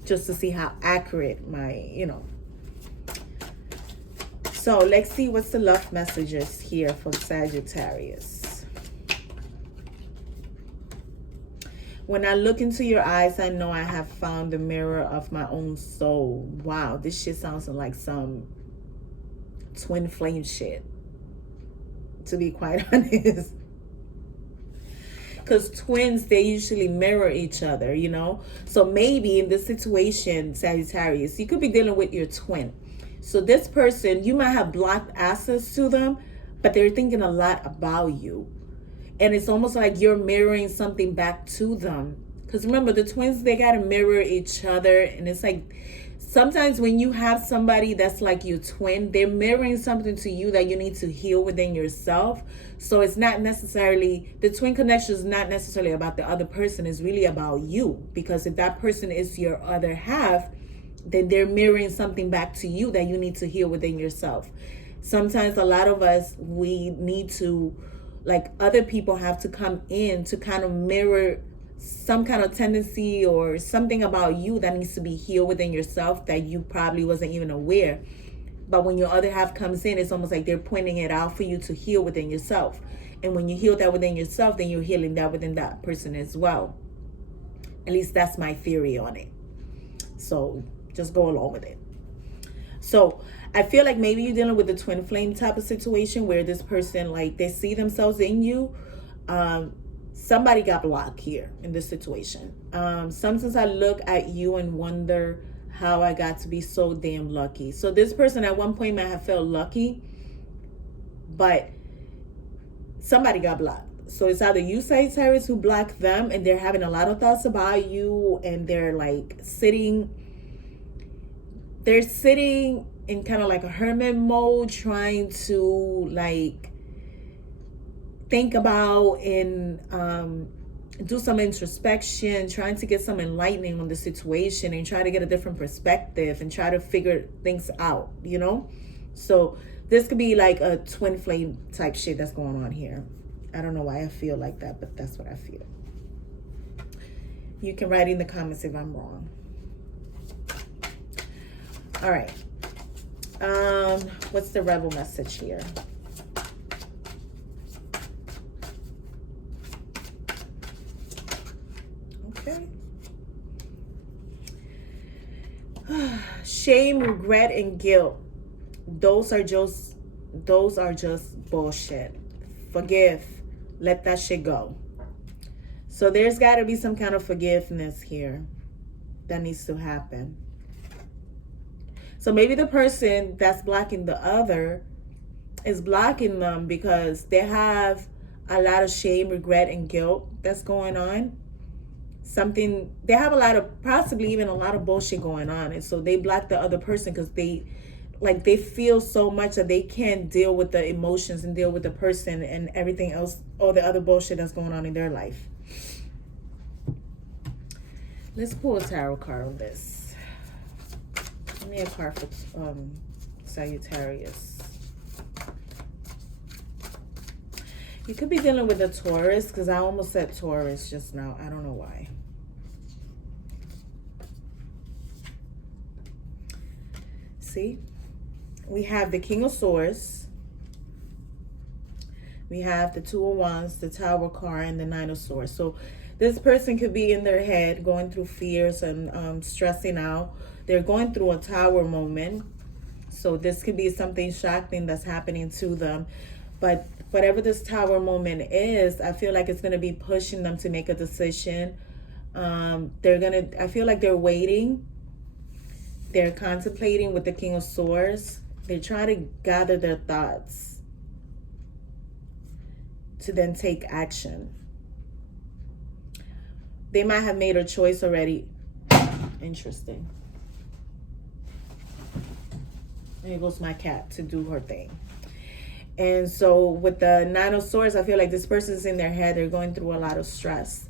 just to see how accurate my So let's see what's the love messages here for Sagittarius. When I look into your eyes, I know I have found the mirror of my own soul. Wow, this shit sounds like some twin flame shit, to be quite honest. Because twins, they usually mirror each other, you know? So maybe in this situation, Sagittarius, you could be dealing with your twin. So this person, you might have blocked access to them, but they're thinking a lot about you. And it's almost like you're mirroring something back to them. Because remember, the twins, they got to mirror each other. And it's like, sometimes when you have somebody that's like your twin, they're mirroring something to you that you need to heal within yourself. So it's not necessarily, the twin connection is not necessarily about the other person. It's really about you. Because if that person is your other half, then they're mirroring something back to you that you need to heal within yourself. Sometimes a lot of us, we need to, like, other people have to come in to kind of mirror some kind of tendency or something about you that needs to be healed within yourself that you probably wasn't even aware. But when your other half comes in, it's almost like they're pointing it out for you to heal within yourself. And when you heal that within yourself, then you're healing that within that person as well. At least that's my theory on it. So just go along with it. So I feel like maybe you're dealing with the twin flame type of situation where this person, like, they see themselves in you. Somebody got blocked here in this situation. Sometimes I look at you and wonder how I got to be so damn lucky. So this person at one point might have felt lucky, but somebody got blocked. So it's either you, Sagittarius, who blocked them, and they're having a lot of thoughts about you, and they're like sitting in kind of like a hermit mode, trying to like think about and do some introspection, trying to get some enlightening on the situation and try to get a different perspective and try to figure things out, you know? So this could be like a twin flame type shit that's going on here. I don't know why I feel like that, but that's what I feel. You can write in the comments if I'm wrong. All right. What's the rebel message here? Okay. Shame, regret, and guilt. Those are just bullshit. Forgive. Let that shit go. So there's got to be some kind of forgiveness here that needs to happen. So maybe the person that's blocking the other is blocking them because they have a lot of shame, regret, and guilt that's going on. They have a lot of, possibly even a lot of bullshit going on. And so they block the other person because they feel so much that they can't deal with the emotions and deal with the person and everything else, all the other bullshit that's going on in their life. Let's pull a tarot card on this. Give me a card for Sagittarius. You could be dealing with a Taurus, because I almost said Taurus just now. I don't know why. See? We have the King of Swords. We have the Two of Wands, the Tower card, and the Nine of Swords. So this person could be in their head going through fears and stressing out. They're going through a tower moment. So this could be something shocking that's happening to them. But whatever this tower moment is, I feel like it's going to be pushing them to make a decision. I feel like they're waiting. They're contemplating with the King of Swords. They're trying to gather their thoughts to then take action. They might have made a choice already. Interesting. There goes my cat to do her thing. And so with the Nine of Swords, I feel like this person's in their head. They're going through a lot of stress.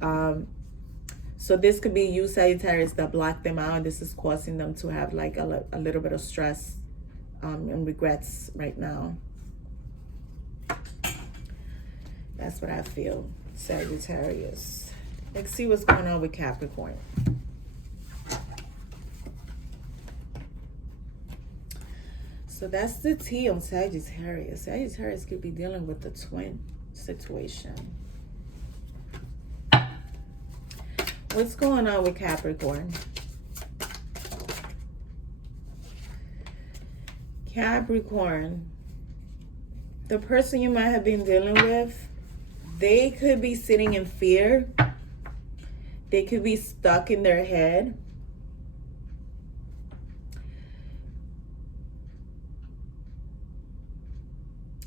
So this could be you, Sagittarius, that blocked them out. This is causing them to have like a little bit of stress and regrets right now. That's what I feel, Sagittarius. Let's see what's going on with Capricorn. So that's the tea on Sagittarius. Sagittarius could be dealing with the twin situation. What's going on with Capricorn? Capricorn, the person you might have been dealing with, they could be sitting in fear. They could be stuck in their head.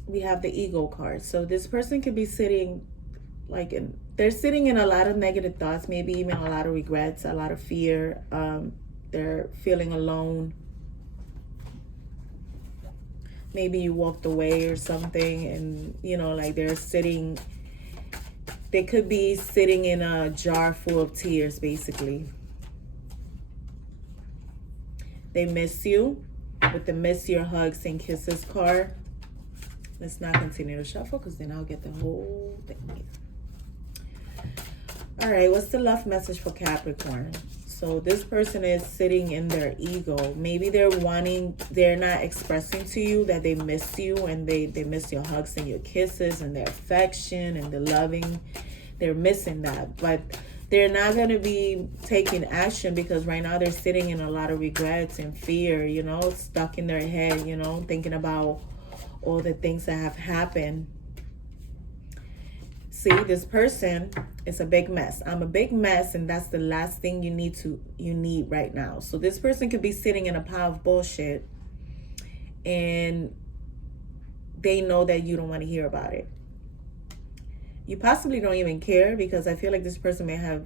We have the ego card. So this person could be sitting they're sitting in a lot of negative thoughts, maybe even a lot of regrets, a lot of fear. They're feeling alone. Maybe you walked away or something, and you know, like they could be sitting in a jar full of tears, basically. They miss you with the miss your hugs and kisses card. Let's not continue to shuffle because then I'll get the whole thing. All right, what's the love message for Capricorn? So this person is sitting in their ego. Maybe they're not expressing to you that they miss you, and they miss your hugs and your kisses and their affection and the loving. They're missing that, but they're not going to be taking action because right now they're sitting in a lot of regrets and fear, you know, stuck in their head, you know, thinking about all the things that have happened. See, this person is a big mess. I'm a big mess, and that's the last thing you need right now. So this person could be sitting in a pile of bullshit, and they know that you don't want to hear about it. You possibly don't even care, because I feel like this person may have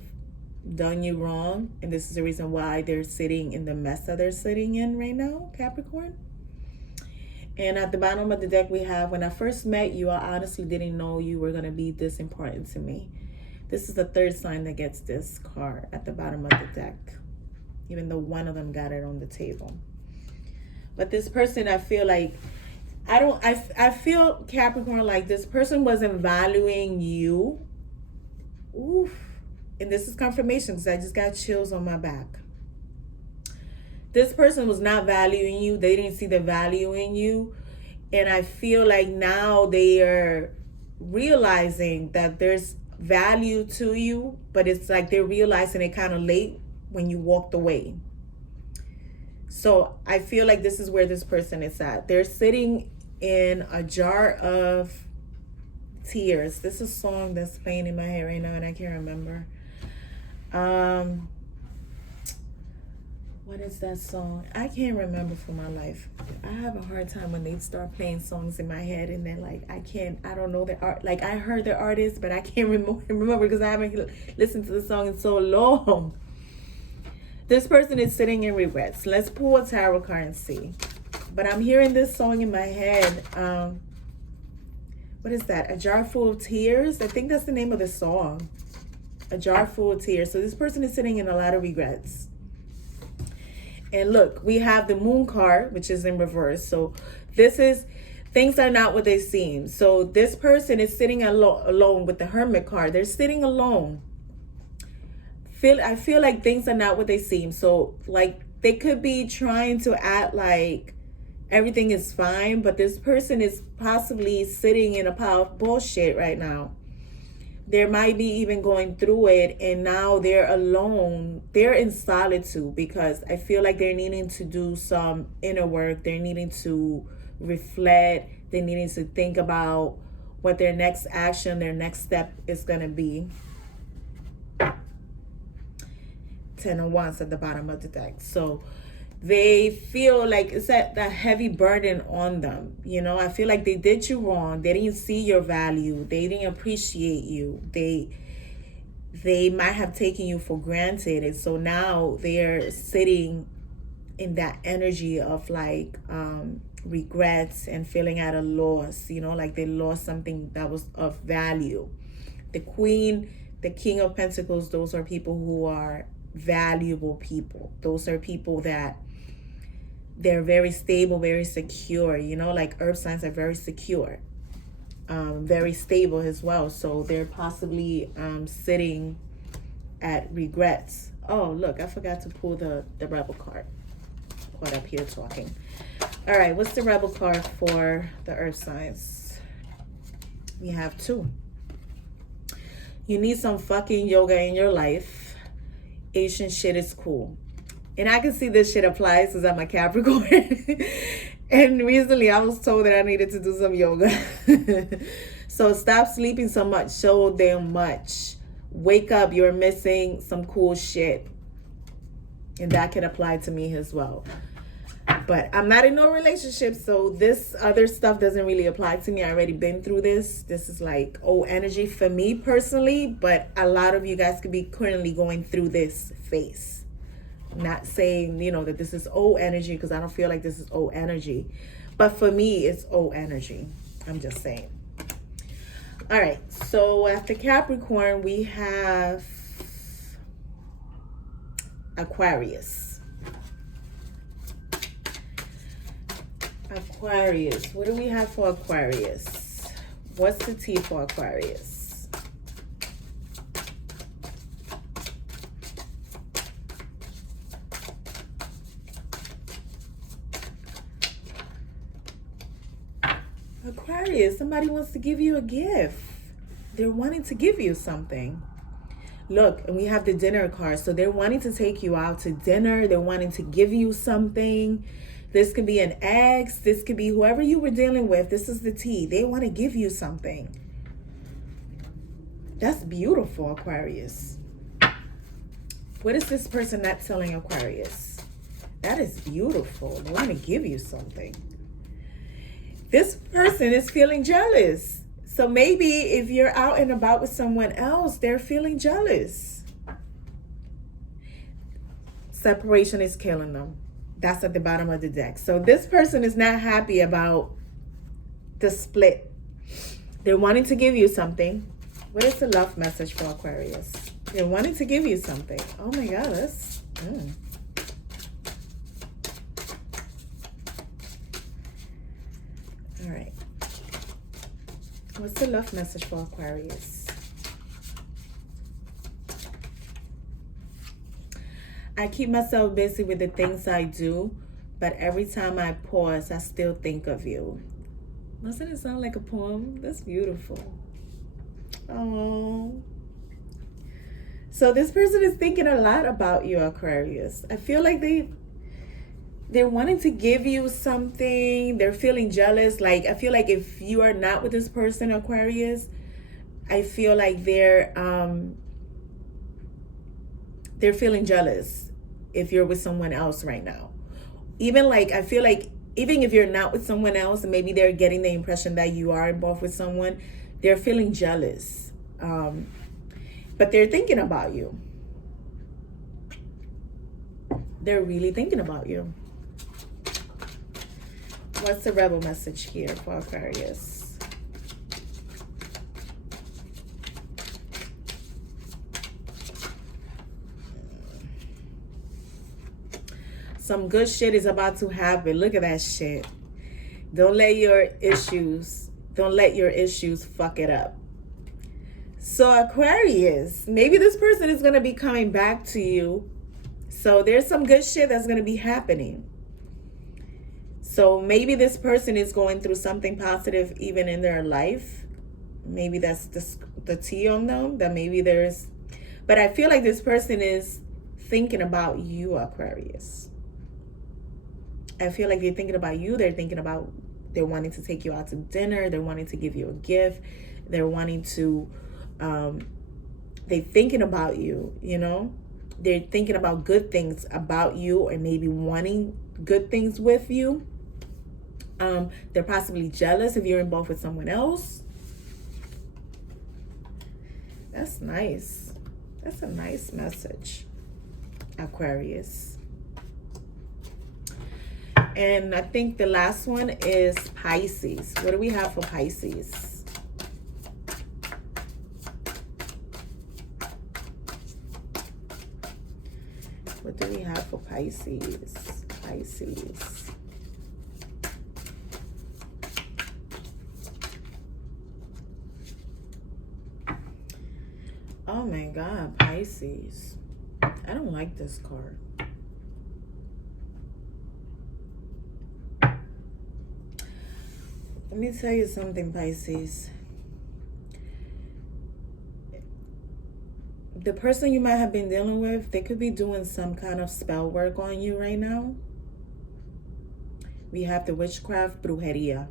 done you wrong, and this is the reason why they're sitting in the mess that they're sitting in right now, Capricorn. And at the bottom of the deck we have, when I first met you, I honestly didn't know you were going to be this important to me. This is the third sign that gets this card at the bottom of the deck, even though one of them got it on the table. But this person, I feel like, I feel, Capricorn, like this person wasn't valuing you. Oof. And this is confirmation because I just got chills on my back. This person was not valuing you. They didn't see the value in you. And I feel like now they are realizing that there's value to you, but it's like they're realizing it kind of late when you walked away. So I feel like this is where this person is at. They're sitting in a jar of tears. This is a song that's playing in my head right now, and I can't remember. What is that song? I can't remember for my life. I have a hard time when they start playing songs in my head, and then like I don't know the art. Like I heard the artist, but I can't remember because I haven't listened to the song in so long. This person is sitting in regrets. Let's pull a tarot card and see. But I'm hearing this song in my head. What is that? A Jar Full of Tears? I think that's the name of the song. A Jar Full of Tears. So this person is sitting in a lot of regrets. And look, we have the Moon card, which is in reverse. So this is, things are not what they seem. So this person is sitting alone with the Hermit card. They're sitting alone. I feel like things are not what they seem. So like they could be trying to act like everything is fine, but this person is possibly sitting in a pile of bullshit right now. There might be even going through it, and now they're alone. They're in solitude because I feel like they're needing to do some inner work. They're needing to reflect. They're needing to think about what their next action, their next step is going to be. 10 of Wands at the bottom of the deck. So they feel like it's that heavy burden on them. You know, I feel like they did you wrong. They didn't see your value. They didn't appreciate you. They might have taken you for granted. And so now they're sitting in that energy of like regrets and feeling at a loss, you know, like they lost something that was of value. The Queen, the King of Pentacles, those are people who are valuable people. Those are people that they're very stable, very secure, you know, like earth signs are very secure, very stable as well. So they're possibly sitting at regrets. Oh, look, I forgot to pull the Rebel card. What up here talking. All right, what's the rebel card for the earth signs? We have 2. You need some fucking yoga in your life. Asian shit is cool. And I can see this shit applies because I'm a Capricorn. And recently I was told that I needed to do some yoga. So stop sleeping so much, so damn much. Wake up, you're missing some cool shit. And that can apply to me as well. But I'm not in no relationship, so this other stuff doesn't really apply to me. I already been through this. This is like old energy for me personally, but a lot of you guys could be currently going through this phase. Not saying, you know, that this is old energy, because I don't feel like this is old energy. But for me, it's old energy. I'm just saying. All right, so after Capricorn, we have Aquarius. Aquarius. What do we have for Aquarius? What's the tea for Aquarius? Aquarius, somebody wants to give you a gift. They're wanting to give you something. Look, and we have the dinner card. So they're wanting to take you out to dinner. They're wanting to give you something. This could be an ex. This could be whoever you were dealing with. This is the tea. They want to give you something. That's beautiful, Aquarius. What is this person not telling Aquarius? That is beautiful. They want to give you something. This person is feeling jealous. So maybe if you're out and about with someone else, they're feeling jealous. Separation is killing them. That's at the bottom of the deck. So this person is not happy about the split. They're wanting to give you something. What is the love message for Aquarius? They're wanting to give you something. Oh my God, that's... All right. What's the love message for Aquarius? I keep myself busy with the things I do, but every time I pause, I still think of you. Doesn't it sound like a poem? That's beautiful. Oh. So this person is thinking a lot about you, Aquarius. I feel like they're wanting to give you something. They're feeling jealous. Like, I feel like if you are not with this person, Aquarius, I feel like they're feeling jealous if you're with someone else right now. Even like, I feel like even if you're not with someone else, and maybe they're getting the impression that you are involved with someone, they're feeling jealous. But they're thinking about you. They're really thinking about you. What's the rebel message here for Aquarius? Some good shit is about to happen. Look at that shit. Don't let your issues fuck it up. So Aquarius, maybe this person is going to be coming back to you. So there's some good shit that's going to be happening. So maybe this person is going through something positive even in their life. Maybe that's the tea on them. That maybe there's... But I feel like this person is thinking about you, Aquarius. I feel like they're thinking about you. They're wanting to take you out to dinner. They're wanting to give you a gift. They're wanting to... they're thinking about you, you know? They're thinking about good things about you, or maybe wanting good things with you. They're possibly jealous if you're involved with someone else. That's nice. That's a nice message, Aquarius. And I think the last one is Pisces. What do we have for Pisces? What do we have for Pisces? Pisces. Oh my God, Pisces. I don't like this card. Let me tell you something, Pisces. The person you might have been dealing with, they could be doing some kind of spell work on you right now. We have the witchcraft, brujeria.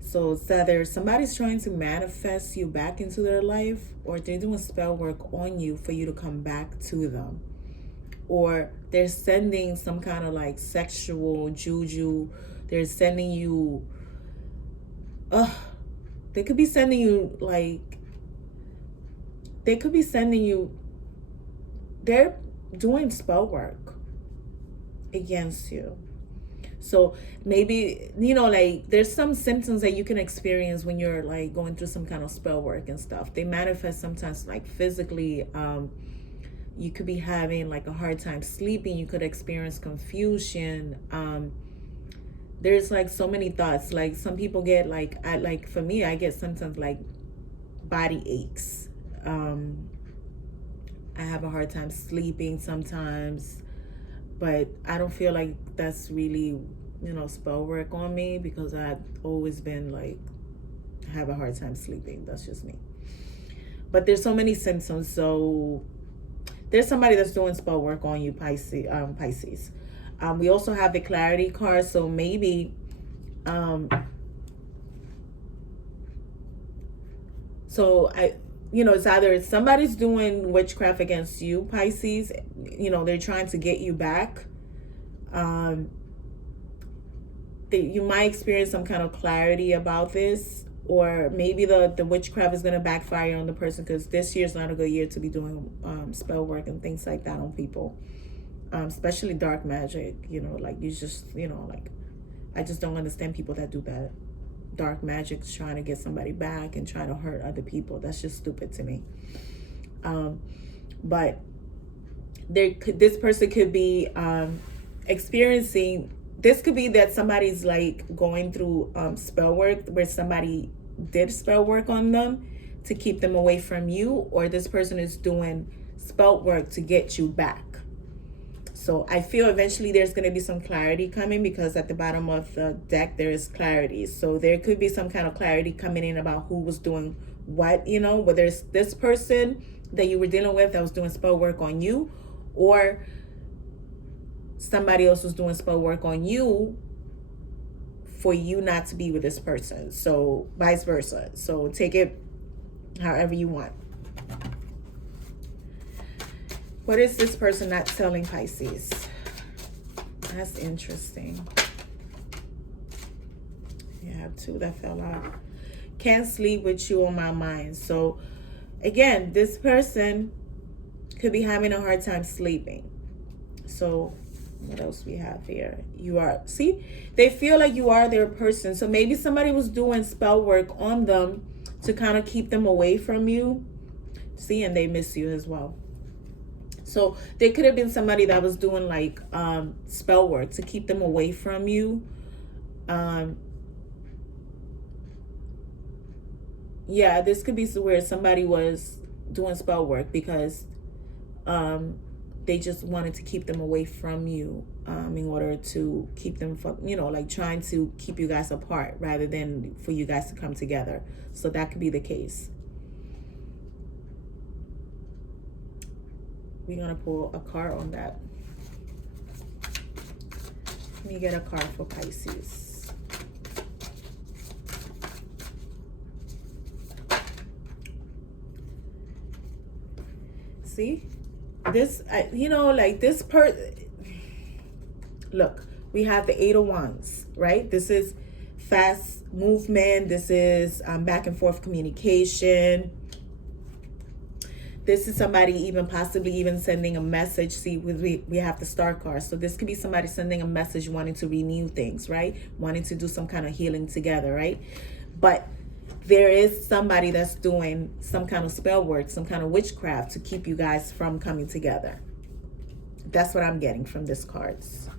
So it's either somebody's trying to manifest you back into their life, or they're doing spell work on you for you to come back to them. Or they're sending some kind of like sexual juju. They're sending you, they could be sending you like, they're doing spell work against you. So maybe, you know, like there's some symptoms that you can experience when you're like going through some kind of spell work and stuff. They manifest sometimes like physically. You could be having like a hard time sleeping. You could experience confusion. There's like so many thoughts. Like some people get like for me, I get sometimes like body aches. I have a hard time sleeping sometimes, but I don't feel like that's really, you know, spell work on me, because I've always been like, have a hard time sleeping. That's just me. But there's so many symptoms. So there's somebody that's doing spell work on you, Pisces. We also have the clarity card. So maybe, it's either somebody's doing witchcraft against you, Pisces. You know, they're trying to get you back. You might experience some kind of clarity about this, or maybe the witchcraft is going to backfire on the person, because this year is not a good year to be doing spell work and things like that on people, especially dark magic. You know, like you just, you know, like I just don't understand people that do that. Dark magic, trying to get somebody back and trying to hurt other people. That's just stupid to me. But this person could be experiencing, this could be that somebody's like going through spell work, where somebody did spell work on them to keep them away from you, or this person is doing spell work to get you back. So I feel eventually there's going to be some clarity coming, because at the bottom of the deck there is clarity. So there could be some kind of clarity coming in about who was doing what, you know, whether it's this person that you were dealing with that was doing spell work on you, or somebody else was doing spell work on you for you not to be with this person. So vice versa. So take it however you want. What is this person not telling Pisces? That's interesting. You have two that fell out. Can't sleep with you on my mind. So again, this person could be having a hard time sleeping. So what else we have here? You are, see, they feel like you are their person. So maybe somebody was doing spell work on them to kind of keep them away from you. See, and they miss you as well. So there could have been somebody that was doing like spell work to keep them away from you. Yeah, this could be where somebody was doing spell work because they just wanted to keep them away from you in order to keep them from, you know, like trying to keep you guys apart rather than for you guys to come together. So that could be the case. We're going to pull a card on that. Let me get a card for Pisces. See? This, you know, like this look, we have the Eight of Wands, right? This is fast movement. This is back and forth communication. This is somebody even possibly even sending a message. See, we have the Star card. So this could be somebody sending a message, wanting to renew things, right? Wanting to do some kind of healing together, right? But there is somebody that's doing some kind of spell work, some kind of witchcraft to keep you guys from coming together. That's what I'm getting from this cards.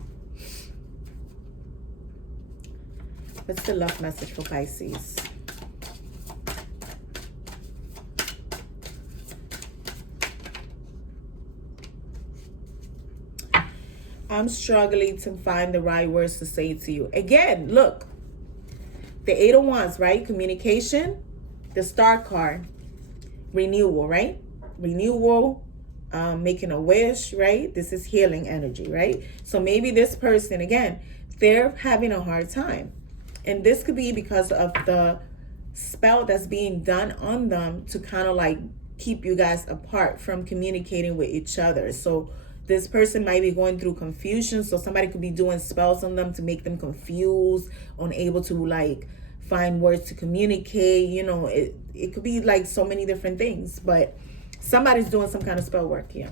What's the love message for Pisces? I'm struggling to find the right words to say to you. Again, look, The 8 of Wands, right? Communication. The Star card. Renewal, right? Renewal. Making a wish, right? This is healing energy, right? So maybe this person, again, they're having a hard time. And this could be because of the spell that's being done on them to kind of like keep you guys apart from communicating with each other. So this person might be going through confusion. So somebody could be doing spells on them to make them confused, unable to like find words to communicate. You know, it could be like so many different things, but somebody's doing some kind of spell work here.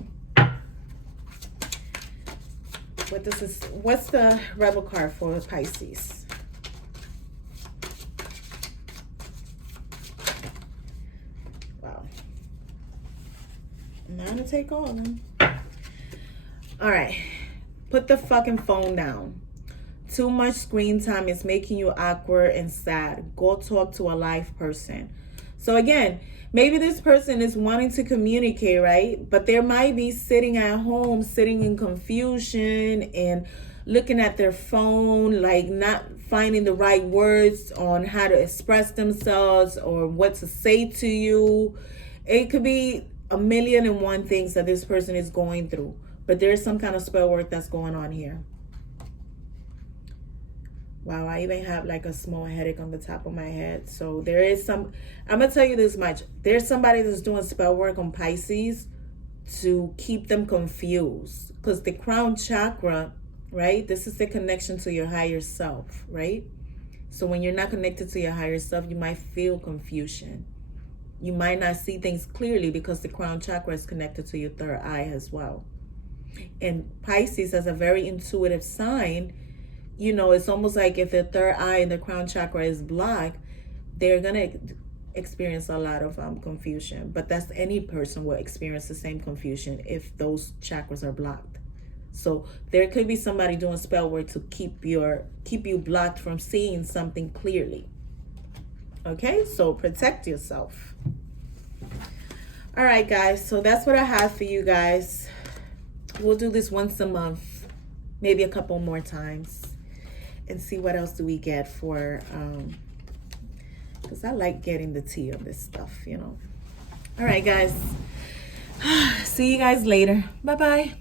What's the Rebel card for Pisces? Wow. I'm not gonna take all of them. All right. Put the fucking phone down. Too much screen time is making you awkward and sad. Go talk to a live person. So again, maybe this person is wanting to communicate, right? But they might be sitting at home, sitting in confusion and looking at their phone, like not finding the right words on how to express themselves or what to say to you. It could be a million and one things that this person is going through. But there's some kind of spell work that's going on here. Wow, I even have like a small headache on the top of my head. So there is I'm going to tell you this much. There's somebody that's doing spell work on Pisces to keep them confused. Because the crown chakra, right? This is the connection to your higher self, right? So when you're not connected to your higher self, you might feel confusion. You might not see things clearly because the crown chakra is connected to your third eye as well. And Pisces has a very intuitive sign. You know, it's almost like if the third eye and the crown chakra is blocked, they're going to experience a lot of confusion. But that's any person will experience the same confusion if those chakras are blocked. So there could be somebody doing spell work to keep you blocked from seeing something clearly. Okay, so protect yourself. All right, guys. So that's what I have for you guys. We'll do this once a month, maybe a couple more times, and see what else do we get for, because I like getting the tea on this stuff, you know. All right, guys. See you guys later. Bye-bye.